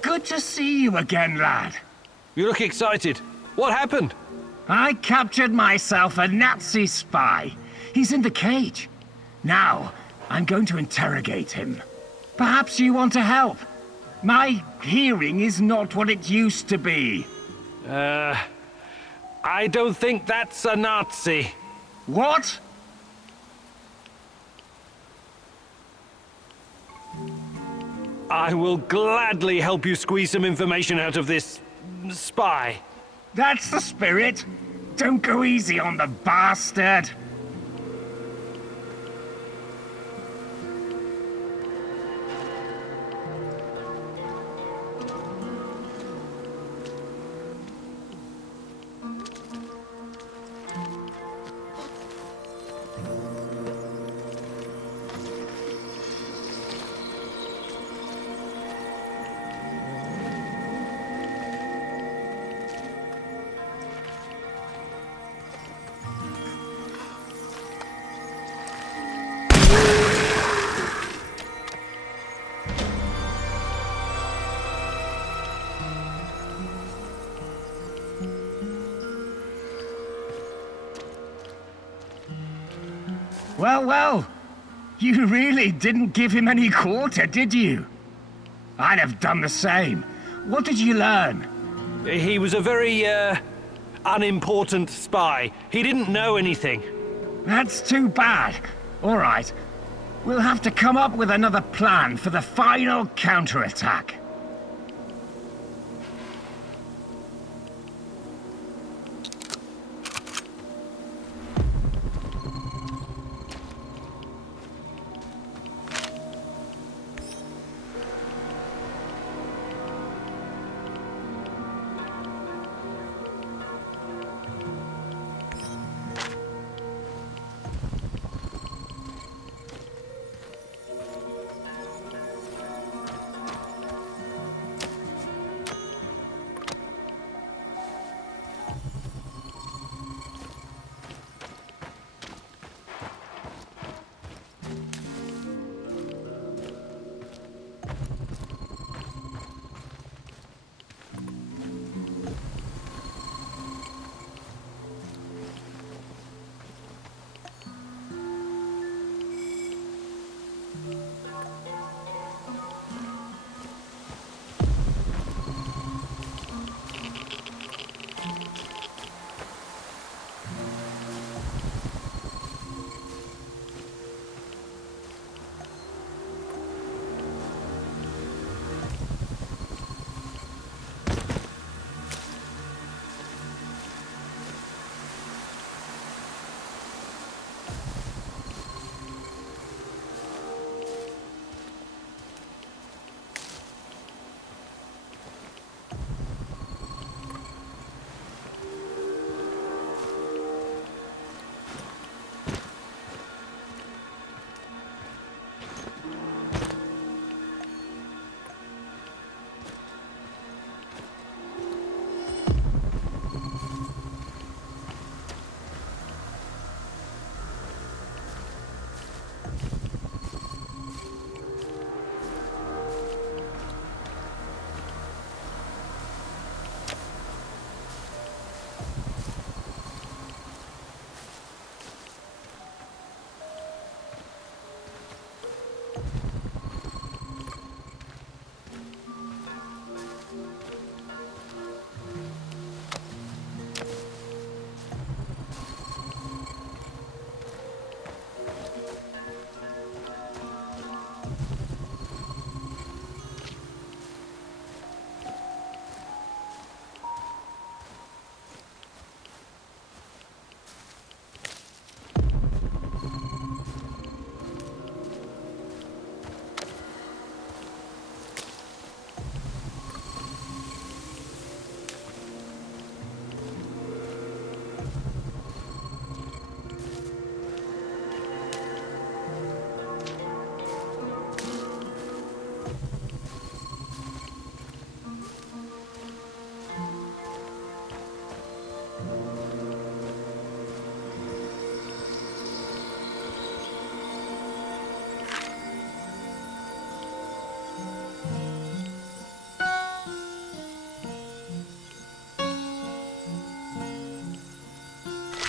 Good to see you again, lad. You look excited. What happened? I captured myself a Nazi spy. He's in the cage. Now, I'm going to interrogate him. Perhaps you want to help. My hearing is not what it used to be. I don't think that's a Nazi. What? I will gladly help you squeeze some information out of this spy. That's the spirit. Don't go easy on the bastard. Well, you really didn't give him any quarter, did you? I'd have done the same. What did you learn? He was a very, unimportant spy. He didn't know anything. That's too bad. All right. We'll have to come up with another plan for the final counterattack.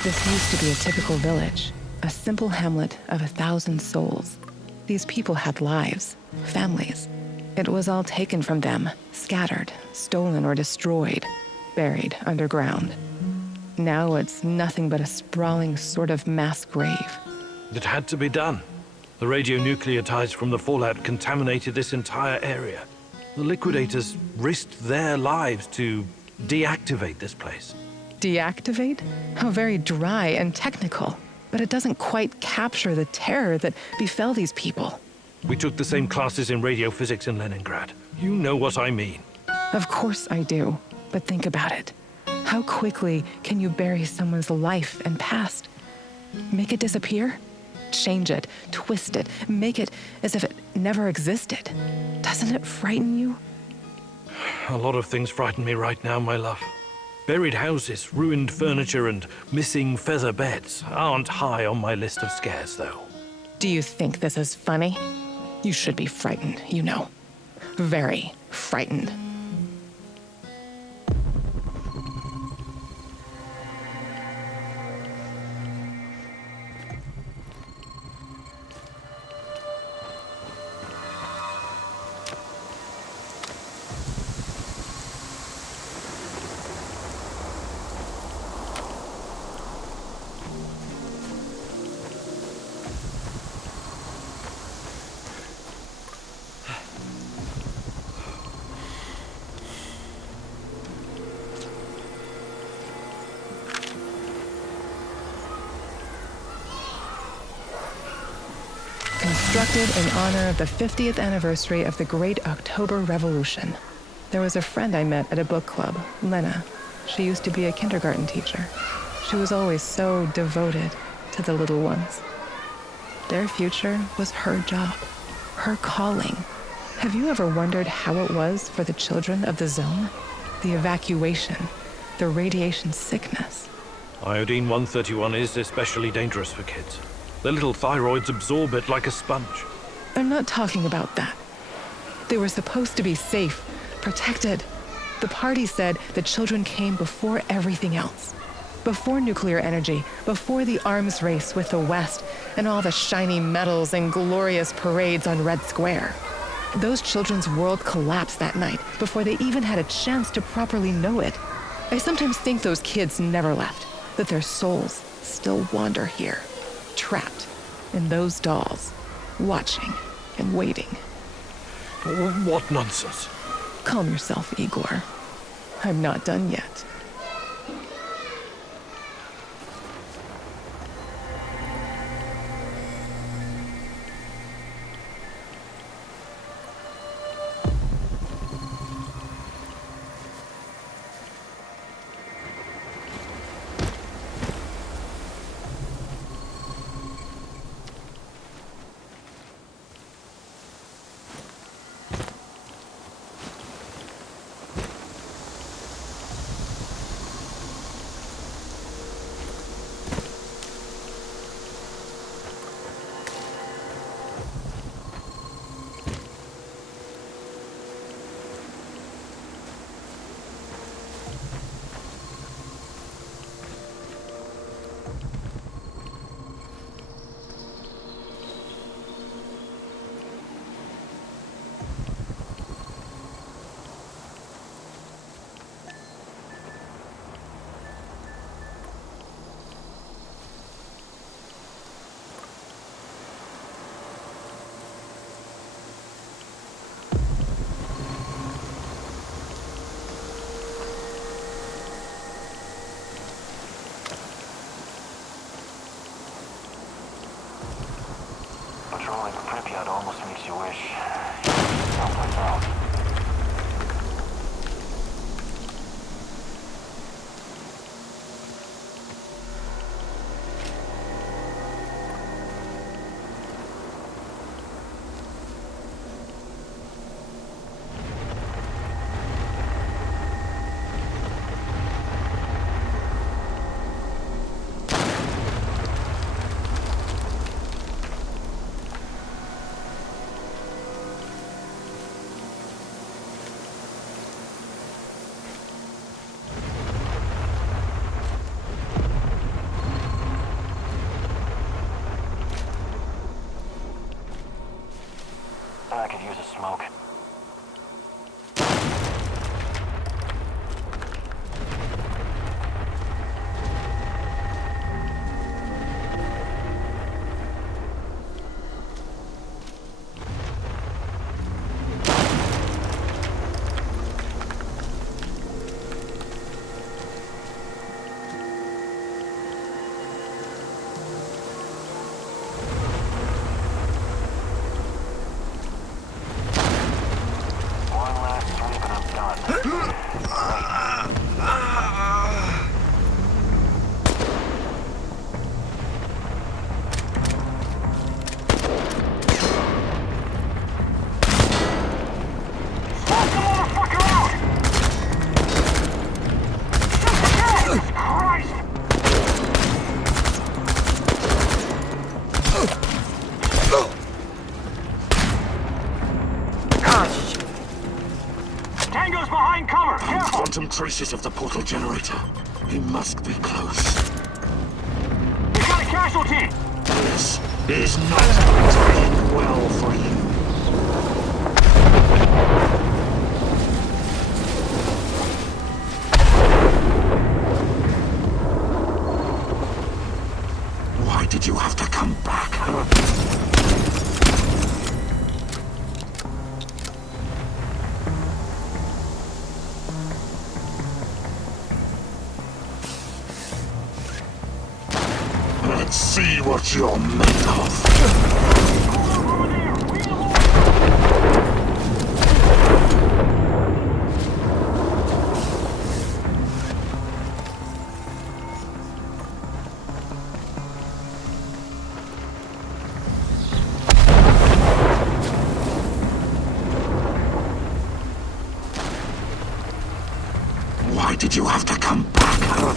This used to be a typical village, a simple hamlet of 1,000 souls. These people had lives, families. It was all taken from them, scattered, stolen or destroyed, buried underground. Now it's nothing but a sprawling sort of mass grave. It had to be done. The radionucleotides from the fallout contaminated this entire area. The liquidators risked their lives to deactivate this place. Deactivate? How very dry and technical. But it doesn't quite capture the terror that befell these people. We took the same classes in radiophysics in Leningrad. You know what I mean. Of course I do. But think about it. How quickly can you bury someone's life and past? Make it disappear? Change it, twist it, make it as if it never existed. Doesn't it frighten you? A lot of things frighten me right now, my love. Buried houses, ruined furniture, and missing feather beds aren't high on my list of scares, though. Do you think this is funny? You should be frightened, you know. Very frightened. Constructed in honor of the 50th anniversary of the Great October Revolution. There was a friend I met at a book club, Lena. She used to be a kindergarten teacher. She was always so devoted to the little ones. Their future was her job, her calling. Have you ever wondered how it was for the children of the zone? The evacuation, the radiation sickness. Iodine-131 is especially dangerous for kids. Their little thyroids absorb it like a sponge. I'm not talking about that. They were supposed to be safe, protected. The party said the children came before everything else. Before nuclear energy, before the arms race with the West, and all the shiny medals and glorious parades on Red Square. Those children's world collapsed that night before they even had a chance to properly know it. I sometimes think those kids never left, that their souls still wander here. Trapped in those dolls, watching and waiting. What nonsense. Calm yourself, Igor. I'm not done yet. Patrolling Pripyat almost makes you wish. Someplace else. I could use a smoke. Quantum traces of the portal generator. He must be close. We got a casualty! This is not going to end well for you. Why did you have to come back, huh? Let's see what you're made of. Why did you have to come back, huh?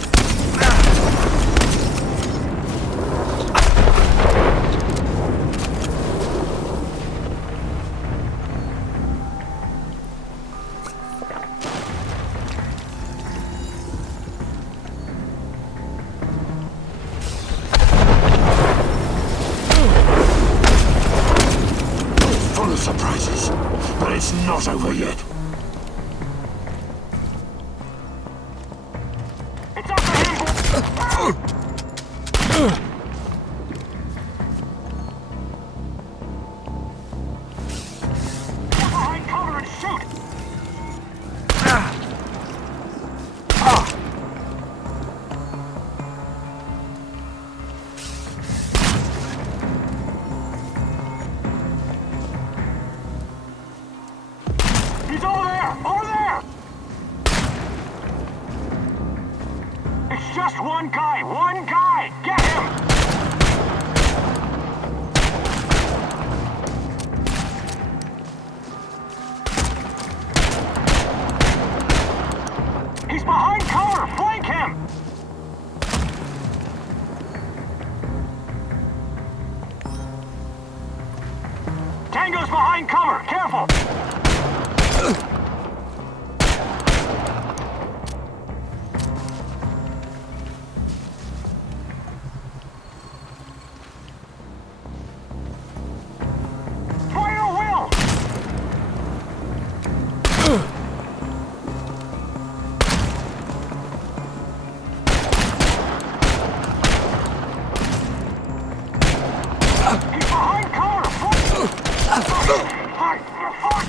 Full of surprises, but it's not over yet. It's up to him! Get behind cover and shoot! He's over there! Over there! It's just one guy! One guy! Get him! He's behind cover! Flank him! Tango's behind cover! Careful! Fire Will! He's behind cover! Fuck! Fuck!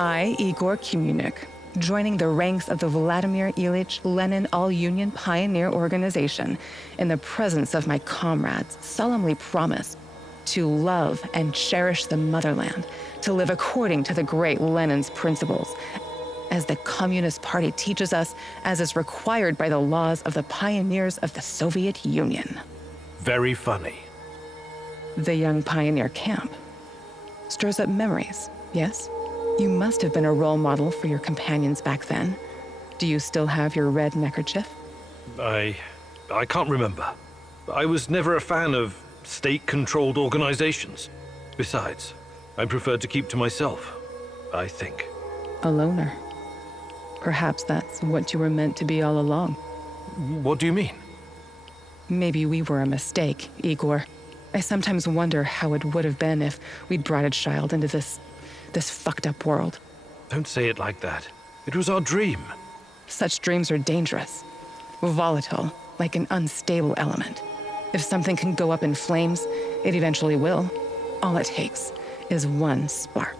I, Igor Kumunik, joining the ranks of the Vladimir Ilyich Lenin All-Union Pioneer Organization in the presence of my comrades, solemnly promise to love and cherish the motherland, to live according to the great Lenin's principles, as the Communist Party teaches us, as is required by the laws of the pioneers of the Soviet Union. Very funny. The young pioneer camp stirs up memories, yes? You must have been a role model for your companions back then. Do you still have your red neckerchief? I can't remember. I was never a fan of state-controlled organizations. Besides, I preferred to keep to myself, I think. A loner. Perhaps that's what you were meant to be all along. What do you mean? Maybe we were a mistake, Igor. I sometimes wonder how it would have been if we'd brought a child into this fucked up world. Don't say it like that. It was our dream. Such dreams are dangerous. Volatile, like an unstable element. If something can go up in flames, it eventually will. All it takes is one spark.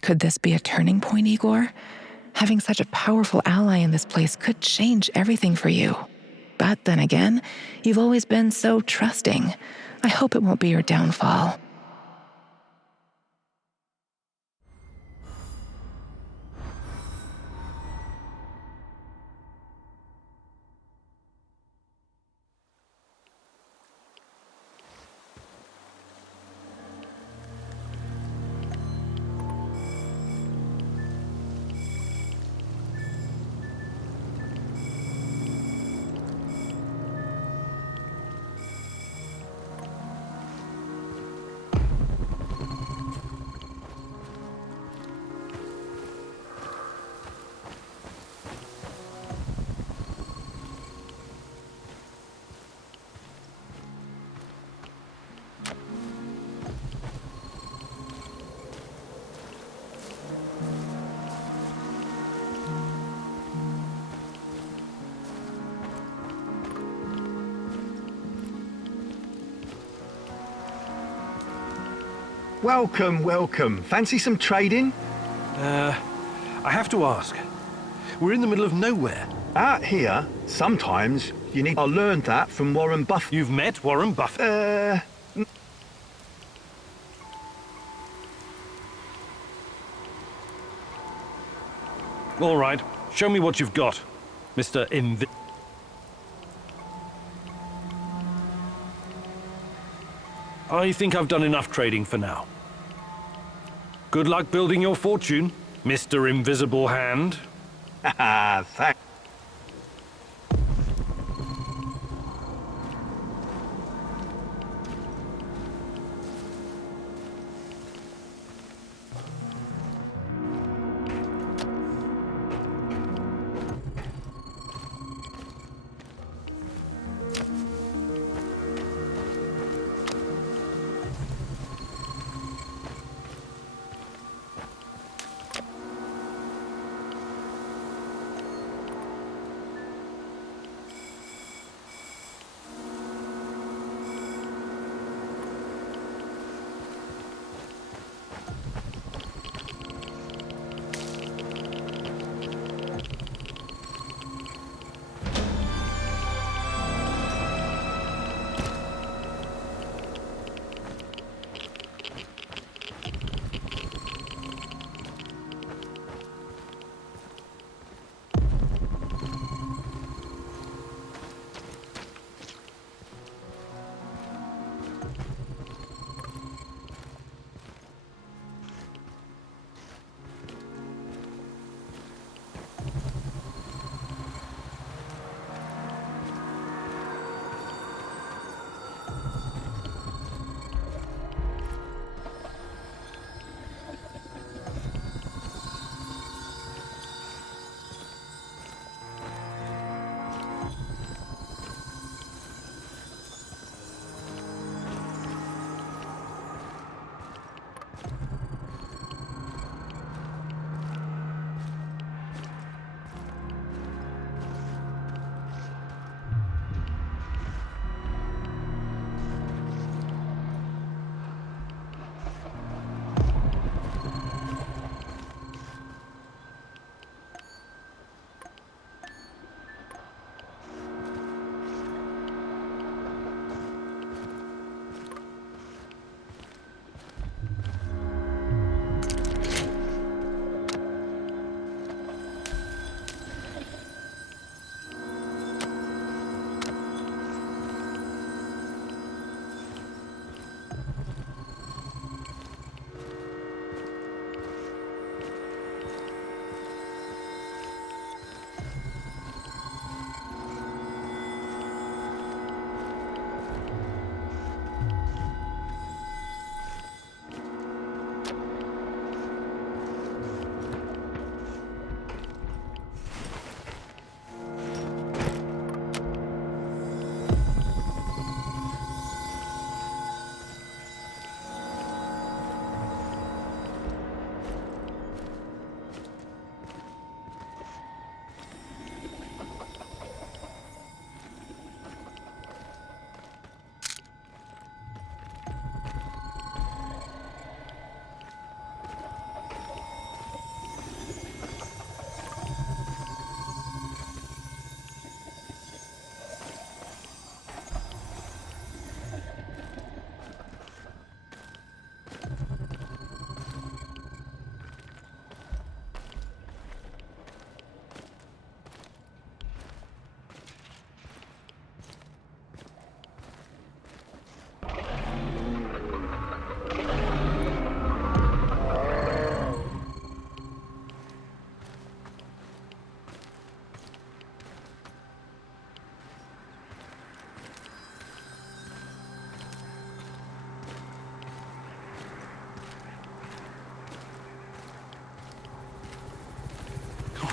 Could this be a turning point, Igor? Having such a powerful ally in this place could change everything for you. But then again, you've always been so trusting. I hope it won't be your downfall. Welcome, welcome. Fancy some trading? I have to ask. We're in the middle of nowhere. Out here, sometimes you need... I learned that from Warren Buffett. You've met Warren Buffett? All right. Show me what you've got, Mr. I think I've done enough trading for now. Good luck building your fortune, Mr. Invisible Hand. Haha, thanks.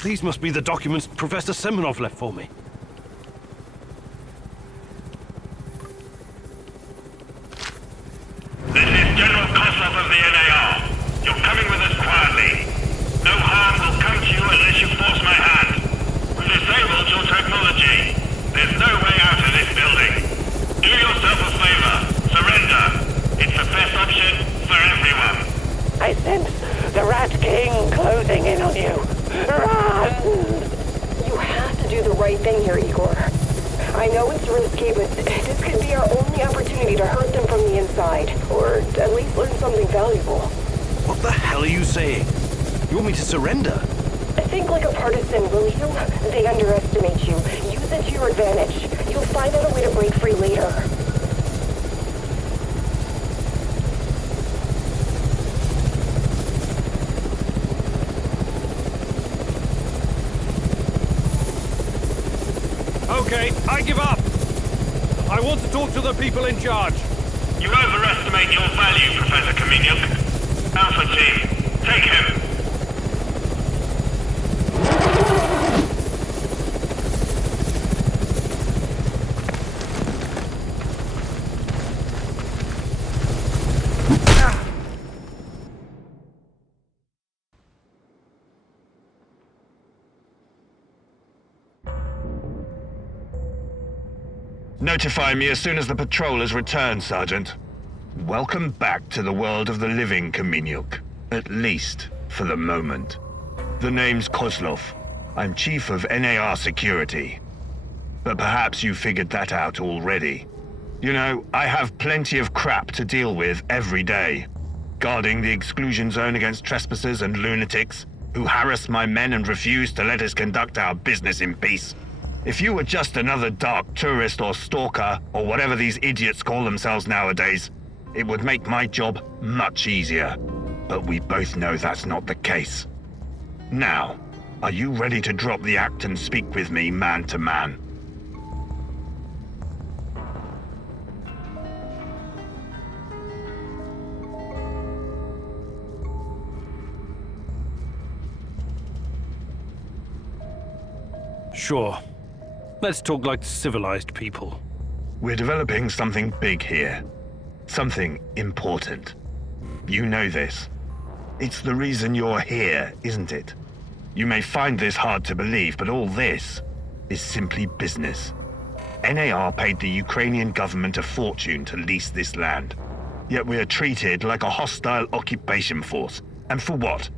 These must be the documents Professor Semenov left for me. This is General Koslov of the NAR. You're coming with us quietly. No harm will come to you unless you force my hand. We've disabled your technology. There's no way out of this building. Do yourself a favor. Surrender. It's the best option for everyone. I sense the Rat King closing in on you. Run! You have to do the right thing here, Igor. I know it's risky, but this could be our only opportunity to hurt them from the inside, or at least learn something valuable. What the hell are you saying? You want me to surrender? Think like a partisan, will you? They underestimate you. Use it to your advantage. You'll find out a way to break free later. Okay, I give up. I want to talk to the people in charge. You overestimate your value, Professor Kaminyuk. Alpha Team, take him. Notify me as soon as the patrol has returned, Sergeant. Welcome back to the world of the living, Kaminyuk. At least, for the moment. The name's Koslov. I'm Chief of NAR Security. But perhaps you figured that out already. You know, I have plenty of crap to deal with every day. Guarding the exclusion zone against trespassers and lunatics who harass my men and refuse to let us conduct our business in peace. If you were just another dark tourist or stalker, or whatever these idiots call themselves nowadays, it would make my job much easier. But we both know that's not the case. Now, are you ready to drop the act and speak with me man to man? Sure. Let's talk like civilized people. We're developing something big here. Something important. You know this. It's the reason you're here, isn't it? You may find this hard to believe, but all this is simply business. NAR paid the Ukrainian government a fortune to lease this land. Yet we are treated like a hostile occupation force. And for what?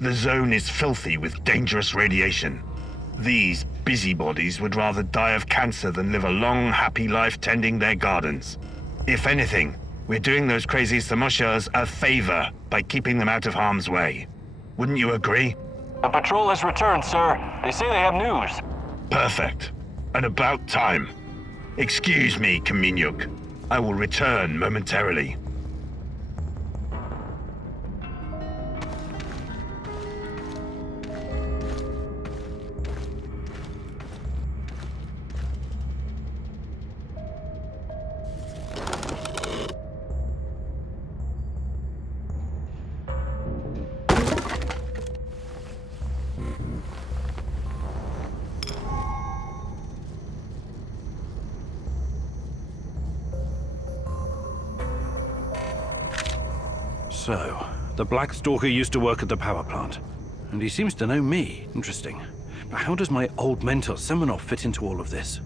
The zone is filthy with dangerous radiation. These busybodies would rather die of cancer than live a long, happy life tending their gardens. If anything, we're doing those crazy Samoshas a favor by keeping them out of harm's way. Wouldn't you agree? The patrol has returned, sir. They say they have news. Perfect. And about time. Excuse me, Kaminyuk. I will return momentarily. So, the Black Stalker used to work at the power plant. And he seems to know me. Interesting. But how does my old mentor Semenov fit into all of this?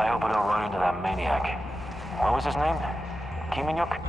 I hope I don't run into that maniac. What was his name? Kiminyuk?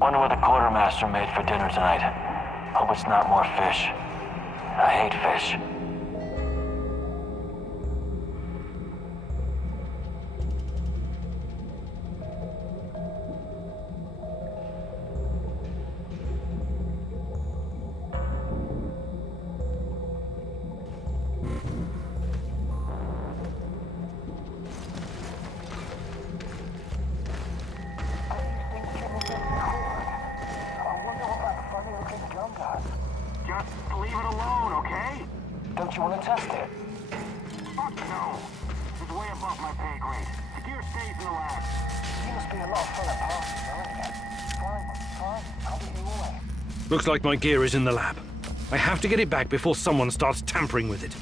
Wonder what the quartermaster made for dinner tonight. Hope it's not more fish. I hate fish. Just leave it alone, okay? Don't you want to test it? Fuck no. It's way above my pay grade. The gear stays in the lab. You must be a lot of fun at parties, aren't you? Fine. I'll get you away. Looks like my gear is in the lab. I have to get it back before someone starts tampering with it.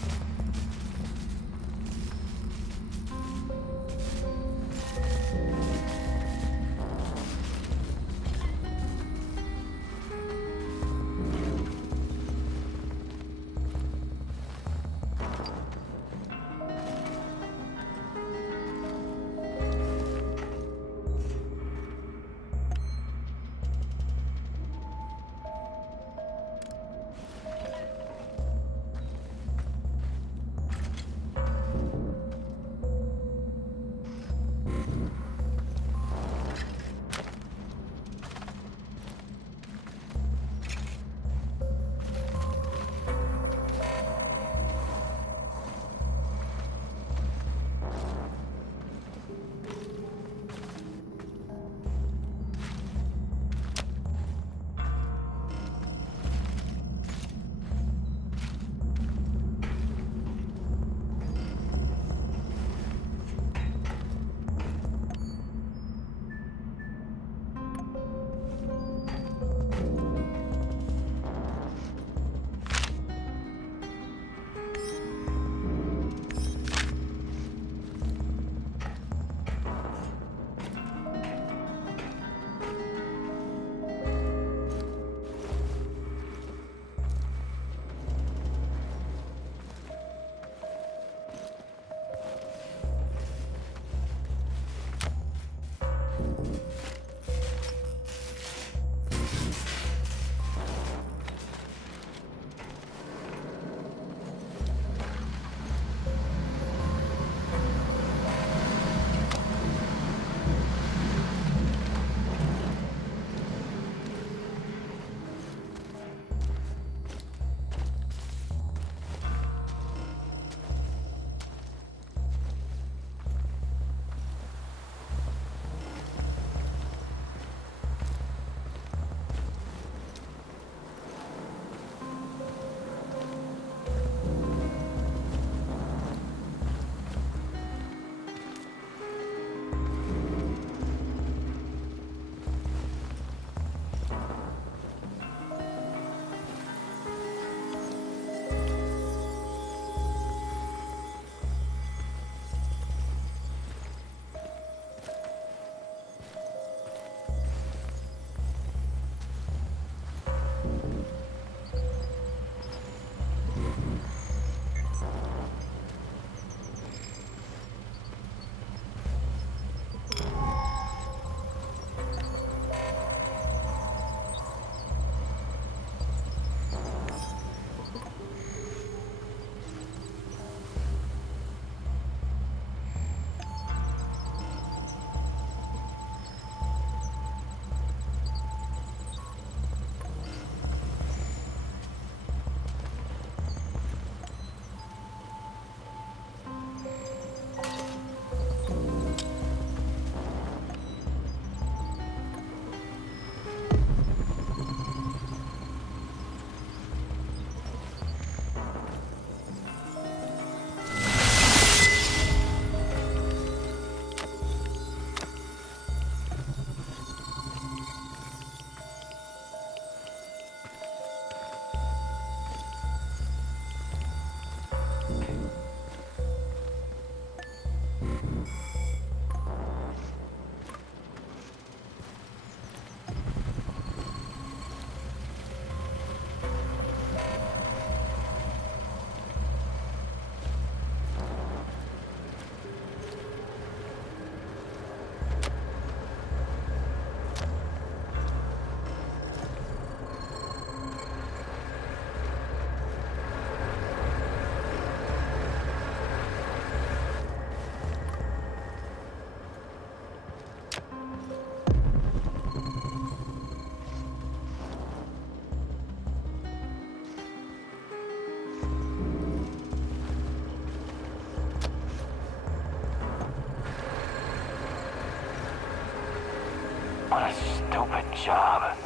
What a stupid job.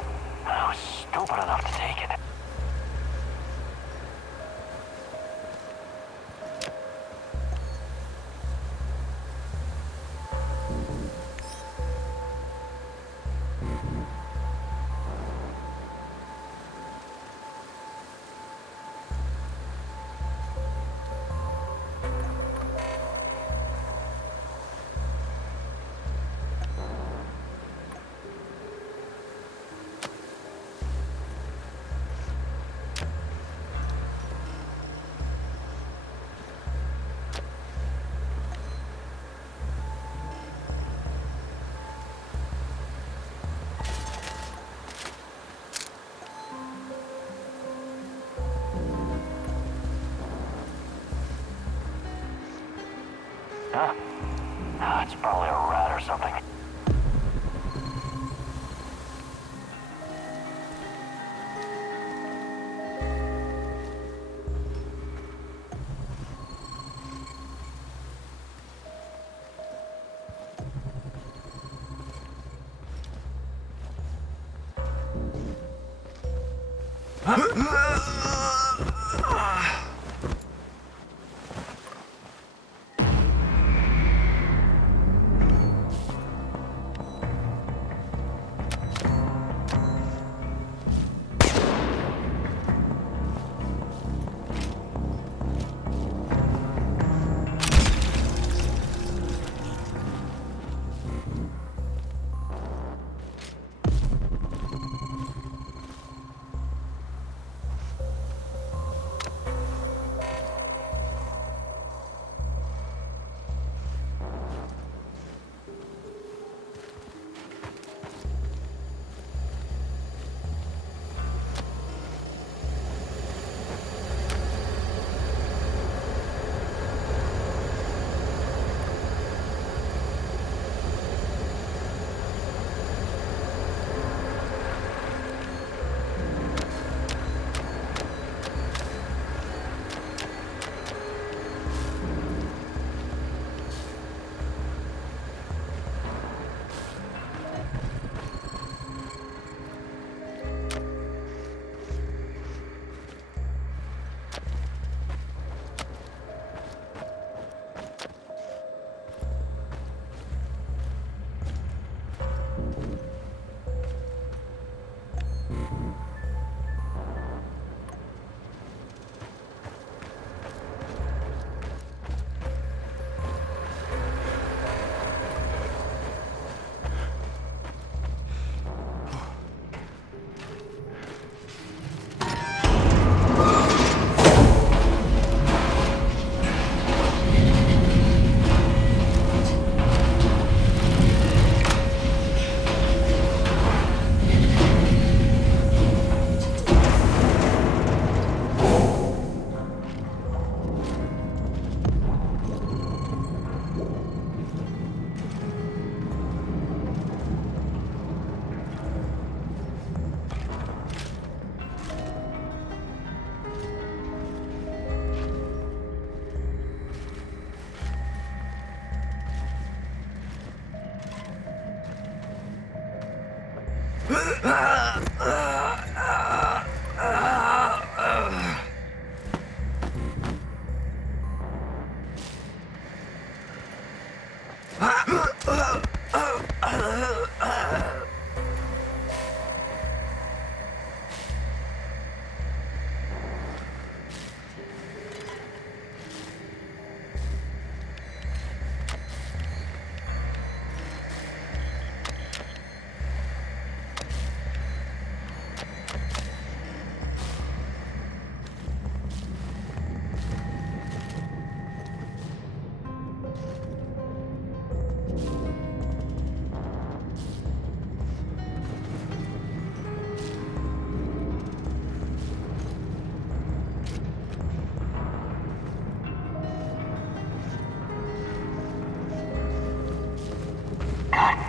I was stupid enough to take it. Huh? Ah, it's probably a rat or something.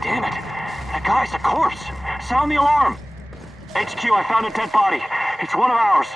Damn it! That guy's a corpse! Sound the alarm! HQ, I found a dead body. It's one of ours.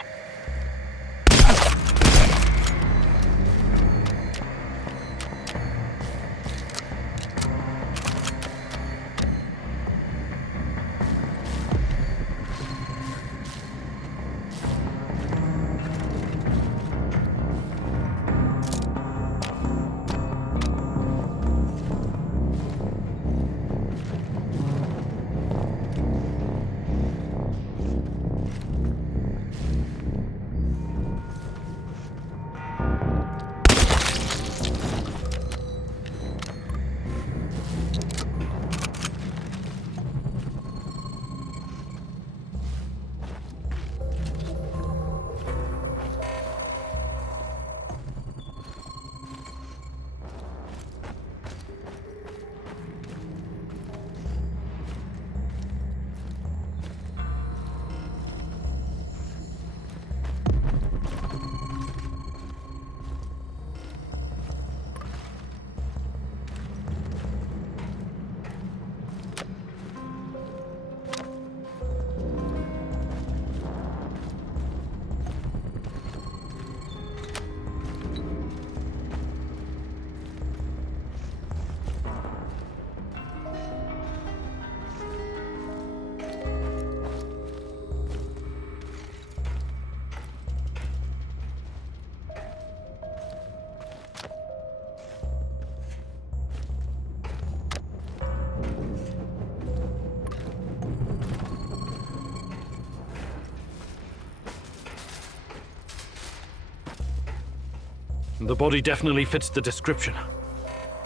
The body definitely fits the description.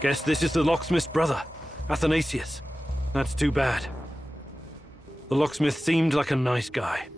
Guess this is the locksmith's brother, Athanasius. That's too bad. The locksmith seemed like a nice guy.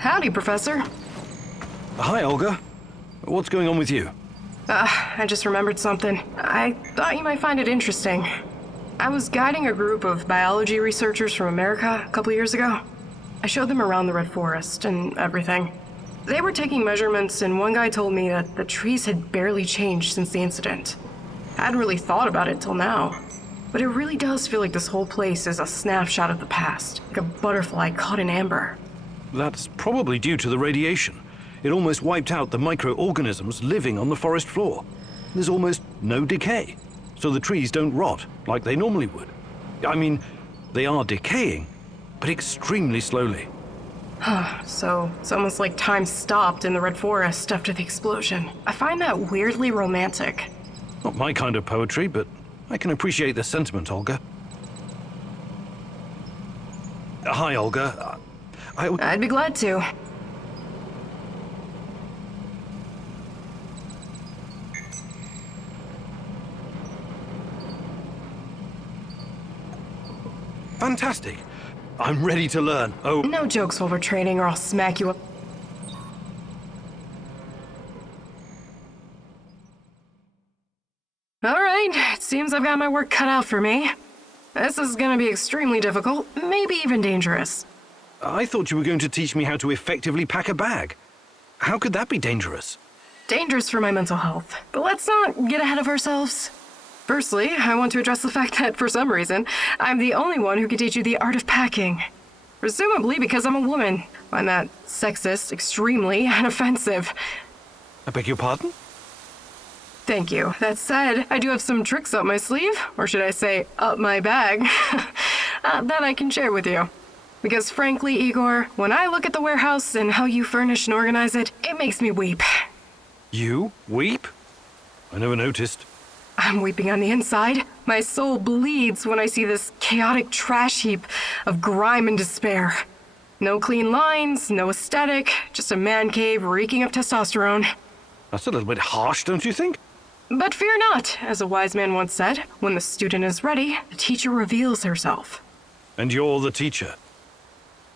Howdy, Professor. Hi, Olga. What's going on with you? I just remembered something. I thought you might find it interesting. I was guiding a group of biology researchers from America a couple years ago. I showed them around the Red Forest and everything. They were taking measurements, and one guy told me that the trees had barely changed since the incident. I hadn't really thought about it till now. But it really does feel like this whole place is a snapshot of the past, like a butterfly caught in amber. That's probably due to the radiation. It almost wiped out the microorganisms living on the forest floor. There's almost no decay, so the trees don't rot like they normally would. I mean, they are decaying, but extremely slowly. So it's almost like time stopped in the Red Forest after the explosion. I find that weirdly romantic. Not my kind of poetry, but I can appreciate the sentiment, Olga. Hi, Olga. I'd be glad to. Fantastic. I'm ready to learn. Oh. No jokes while we're training or I'll smack you up. Alright, it seems I've got my work cut out for me. This is gonna be extremely difficult, maybe even dangerous. I thought you were going to teach me how to effectively pack a bag. How could that be dangerous? Dangerous for my mental health. But let's not get ahead of ourselves. Firstly, I want to address the fact that, for some reason, I'm the only one who can teach you the art of packing. Presumably because I'm a woman. I find that sexist, extremely, and offensive. I beg your pardon? Thank you. That said, I do have some tricks up my sleeve, or should I say, up my bag, that I can share with you. Because frankly, Igor, when I look at the warehouse and how you furnish and organize it, it makes me weep. You weep? I never noticed. I'm weeping on the inside. My soul bleeds when I see this chaotic trash heap of grime and despair. No clean lines, no aesthetic, just a man cave reeking of testosterone. That's a little bit harsh, don't you think? But fear not, as a wise man once said, when the student is ready, the teacher reveals herself. And you're the teacher?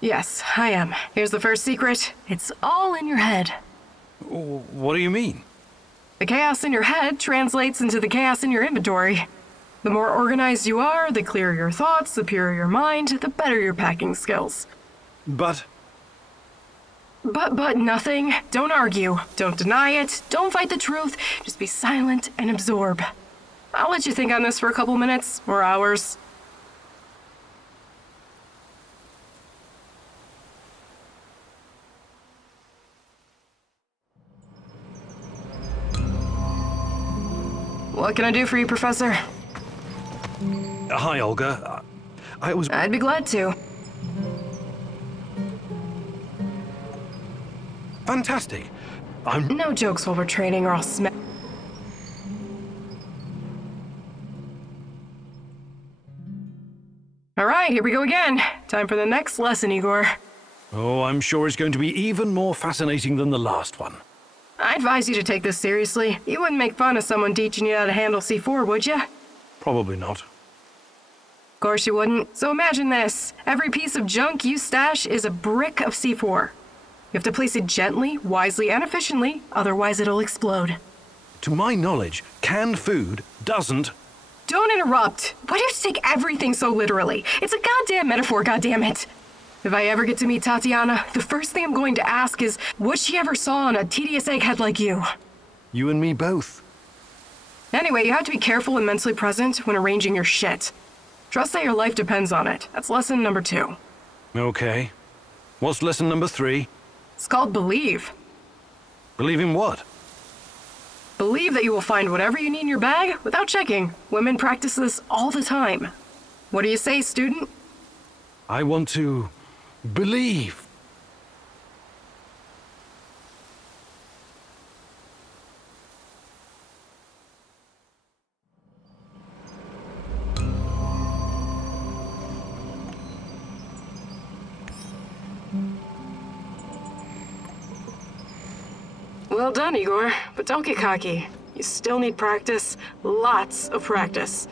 Yes, I am. Here's the first secret. It's all in your head. What do you mean? The chaos in your head translates into the chaos in your inventory. The more organized you are, the clearer your thoughts, the purer your mind, the better your packing skills. But nothing. Don't argue. Don't deny it. Don't fight the truth. Just be silent and absorb. I'll let you think on this for a couple minutes or hours. What can I do for you, Professor? Hi, Olga. I'd be glad to. Fantastic. No jokes while we're training or I'll smack. Alright, here we go again. Time for the next lesson, Igor. Oh, I'm sure it's going to be even more fascinating than the last one. I advise you to take this seriously. You wouldn't make fun of someone teaching you how to handle C4, would you? Probably not. Of course you wouldn't. So imagine this. Every piece of junk you stash is a brick of C4. You have to place it gently, wisely, and efficiently, otherwise it'll explode. To my knowledge, canned food doesn't... Don't interrupt! Why do you have to take everything so literally? It's a goddamn metaphor, goddammit! If I ever get to meet Tatiana, the first thing I'm going to ask is what she ever saw in a tedious egghead like you. You and me both. Anyway, you have to be careful and mentally present when arranging your shit. Trust that your life depends on it. That's lesson number 2. Okay. What's lesson number 3? It's called believe. Believe in what? Believe that you will find whatever you need in your bag without checking. Women practice this all the time. What do you say, student? I want to believe. Well done, Igor, but don't get cocky. You still need practice, lots of practice.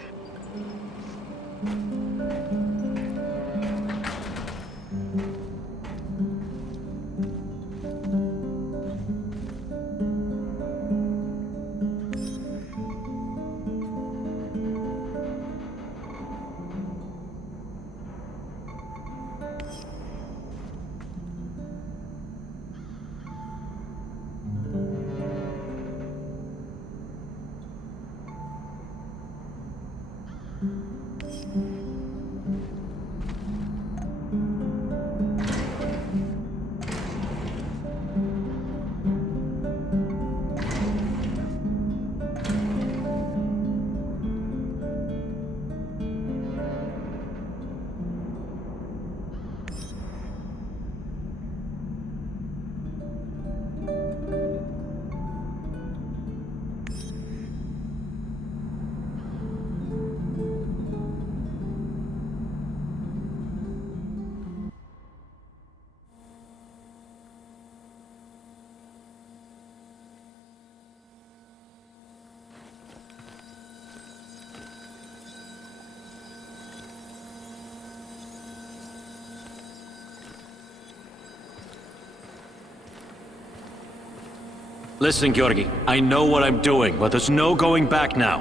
Listen, Georgi, I know what I'm doing, but there's no going back now.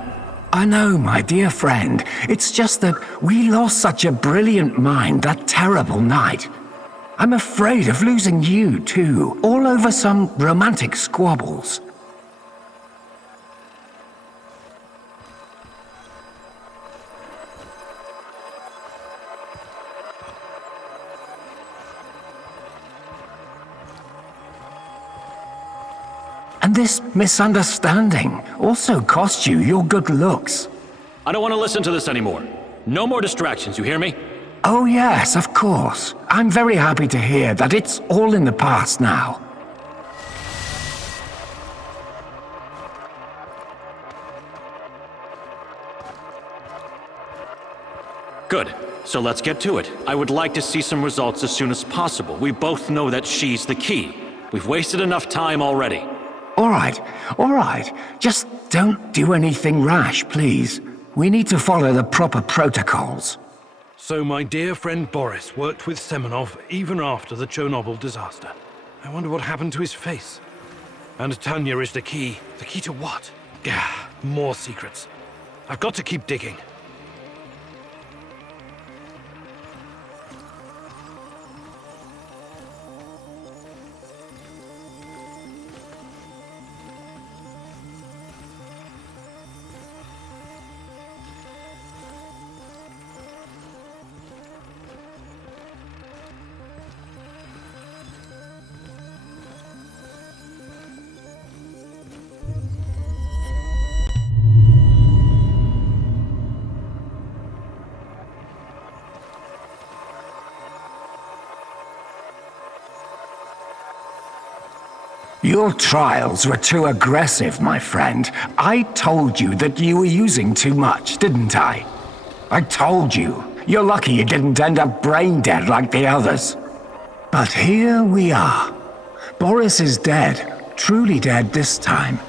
I know, my dear friend. It's just that we lost such a brilliant mind that terrible night. I'm afraid of losing you, too, all over some romantic squabbles. And this misunderstanding also cost you your good looks. I don't want to listen to this anymore. No more distractions, you hear me? Oh yes, of course. I'm very happy to hear that it's all in the past now. Good. So let's get to it. I would like to see some results as soon as possible. We both know that she's the key. We've wasted enough time already. All right. Just don't do anything rash, please. We need to follow the proper protocols. So my dear friend Boris worked with Semenov even after the Chernobyl disaster. I wonder what happened to his face. And Tanya is the key. The key to what? Gah, more secrets. I've got to keep digging. Your trials were too aggressive, my friend. I told you that you were using too much, didn't I? I told you. You're lucky you didn't end up brain dead like the others. But here we are. Boris is dead. Truly dead this time.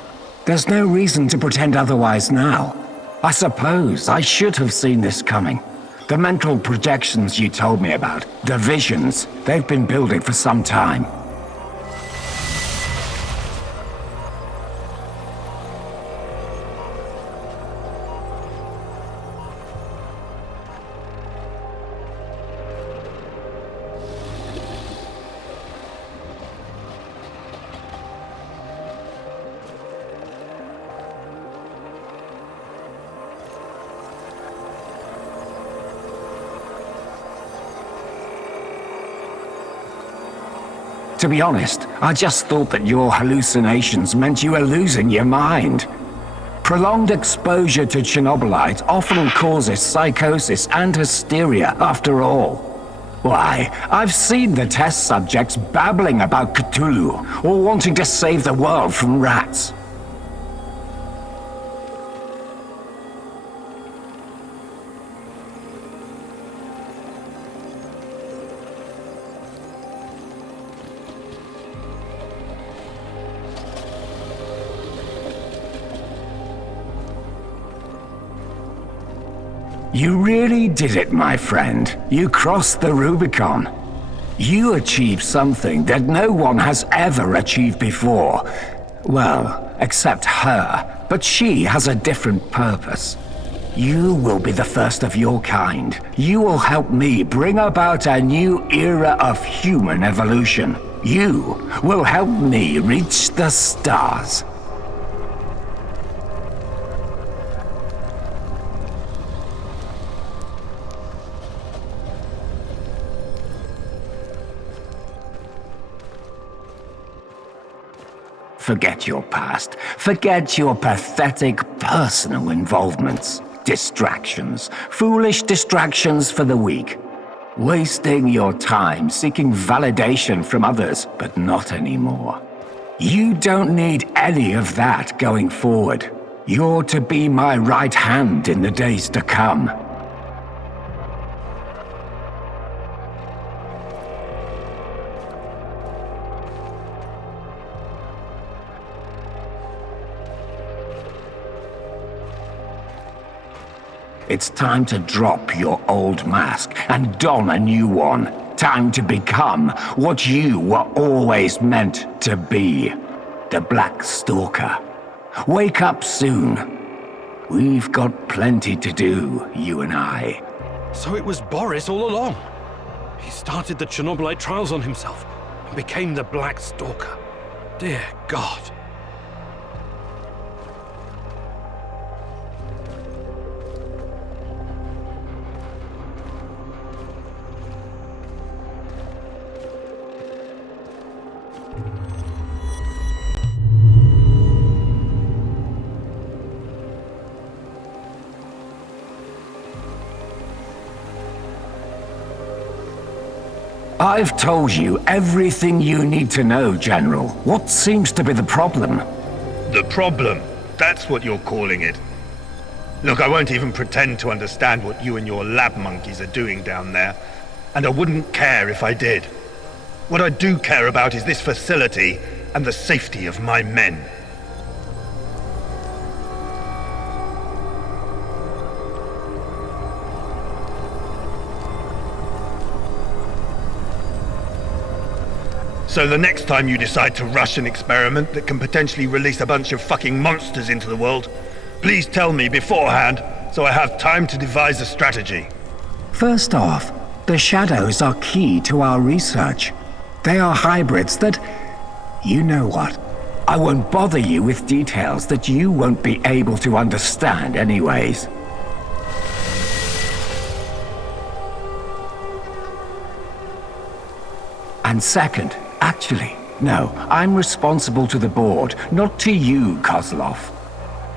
There's no reason to pretend otherwise now. I suppose I should have seen this coming. The mental projections you told me about, the visions, they've been building for some time. To be honest, I just thought that your hallucinations meant you were losing your mind. Prolonged exposure to Chernobylite often causes psychosis and hysteria after all. Why, I've seen the test subjects babbling about Cthulhu or wanting to save the world from rats. You really did it, my friend. You crossed the Rubicon. You achieved something that no one has ever achieved before. Well, except her, but she has a different purpose. You will be the first of your kind. You will help me bring about a new era of human evolution. You will help me reach the stars. Forget your past. Forget your pathetic personal involvements. Distractions. Foolish distractions for the weak. Wasting your time seeking validation from others, but not anymore. You don't need any of that going forward. You're to be my right hand in the days to come. It's time to drop your old mask and don a new one. Time to become what you were always meant to be. the Black Stalker. Wake up soon. We've got plenty to do, you and I. So it was Boris all along. He started the Chernobylite trials on himself and became the Black Stalker. Dear God. I've told you everything you need to know, General. What seems to be the problem? The problem? That's what you're calling it. Look, I won't even pretend to understand what you and your lab monkeys are doing down there. And I wouldn't care if I did. What I do care about is this facility and the safety of my men. So the next time you decide to rush an experiment that can potentially release a bunch of fucking monsters into the world, please tell me beforehand so I have time to devise a strategy. First off, the shadows are key to our research. They are hybrids that... You know what? I won't bother you with details that you won't be able to understand anyways. And second, actually, no, I'm responsible to the board, not to you, Kozlov.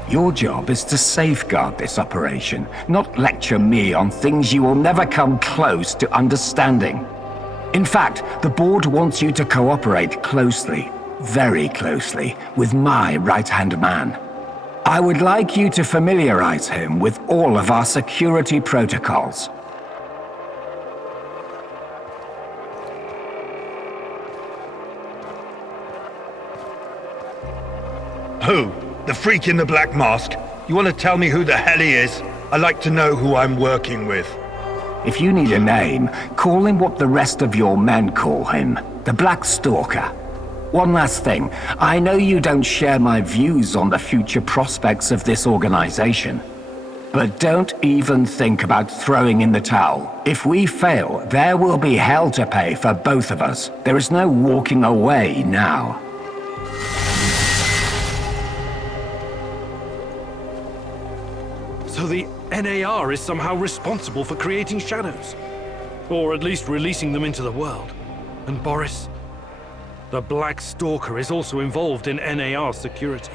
Your job is to safeguard this operation, not lecture me on things you will never come close to understanding. In fact, the board wants you to cooperate closely, very closely, with my right-hand man. I would like you to familiarize him with all of our security protocols. Who? The freak in the black mask? You want to tell me who the hell he is? I like to know who I'm working with. If you need a name, call him what the rest of your men call him, the Black Stalker. One last thing, I know you don't share my views on the future prospects of this organization. But don't even think about throwing in the towel. If we fail, there will be hell to pay for both of us. There is no walking away now. So the NAR is somehow responsible for creating shadows. Or at least releasing them into the world. And Boris, the Black Stalker, is also involved in NAR security.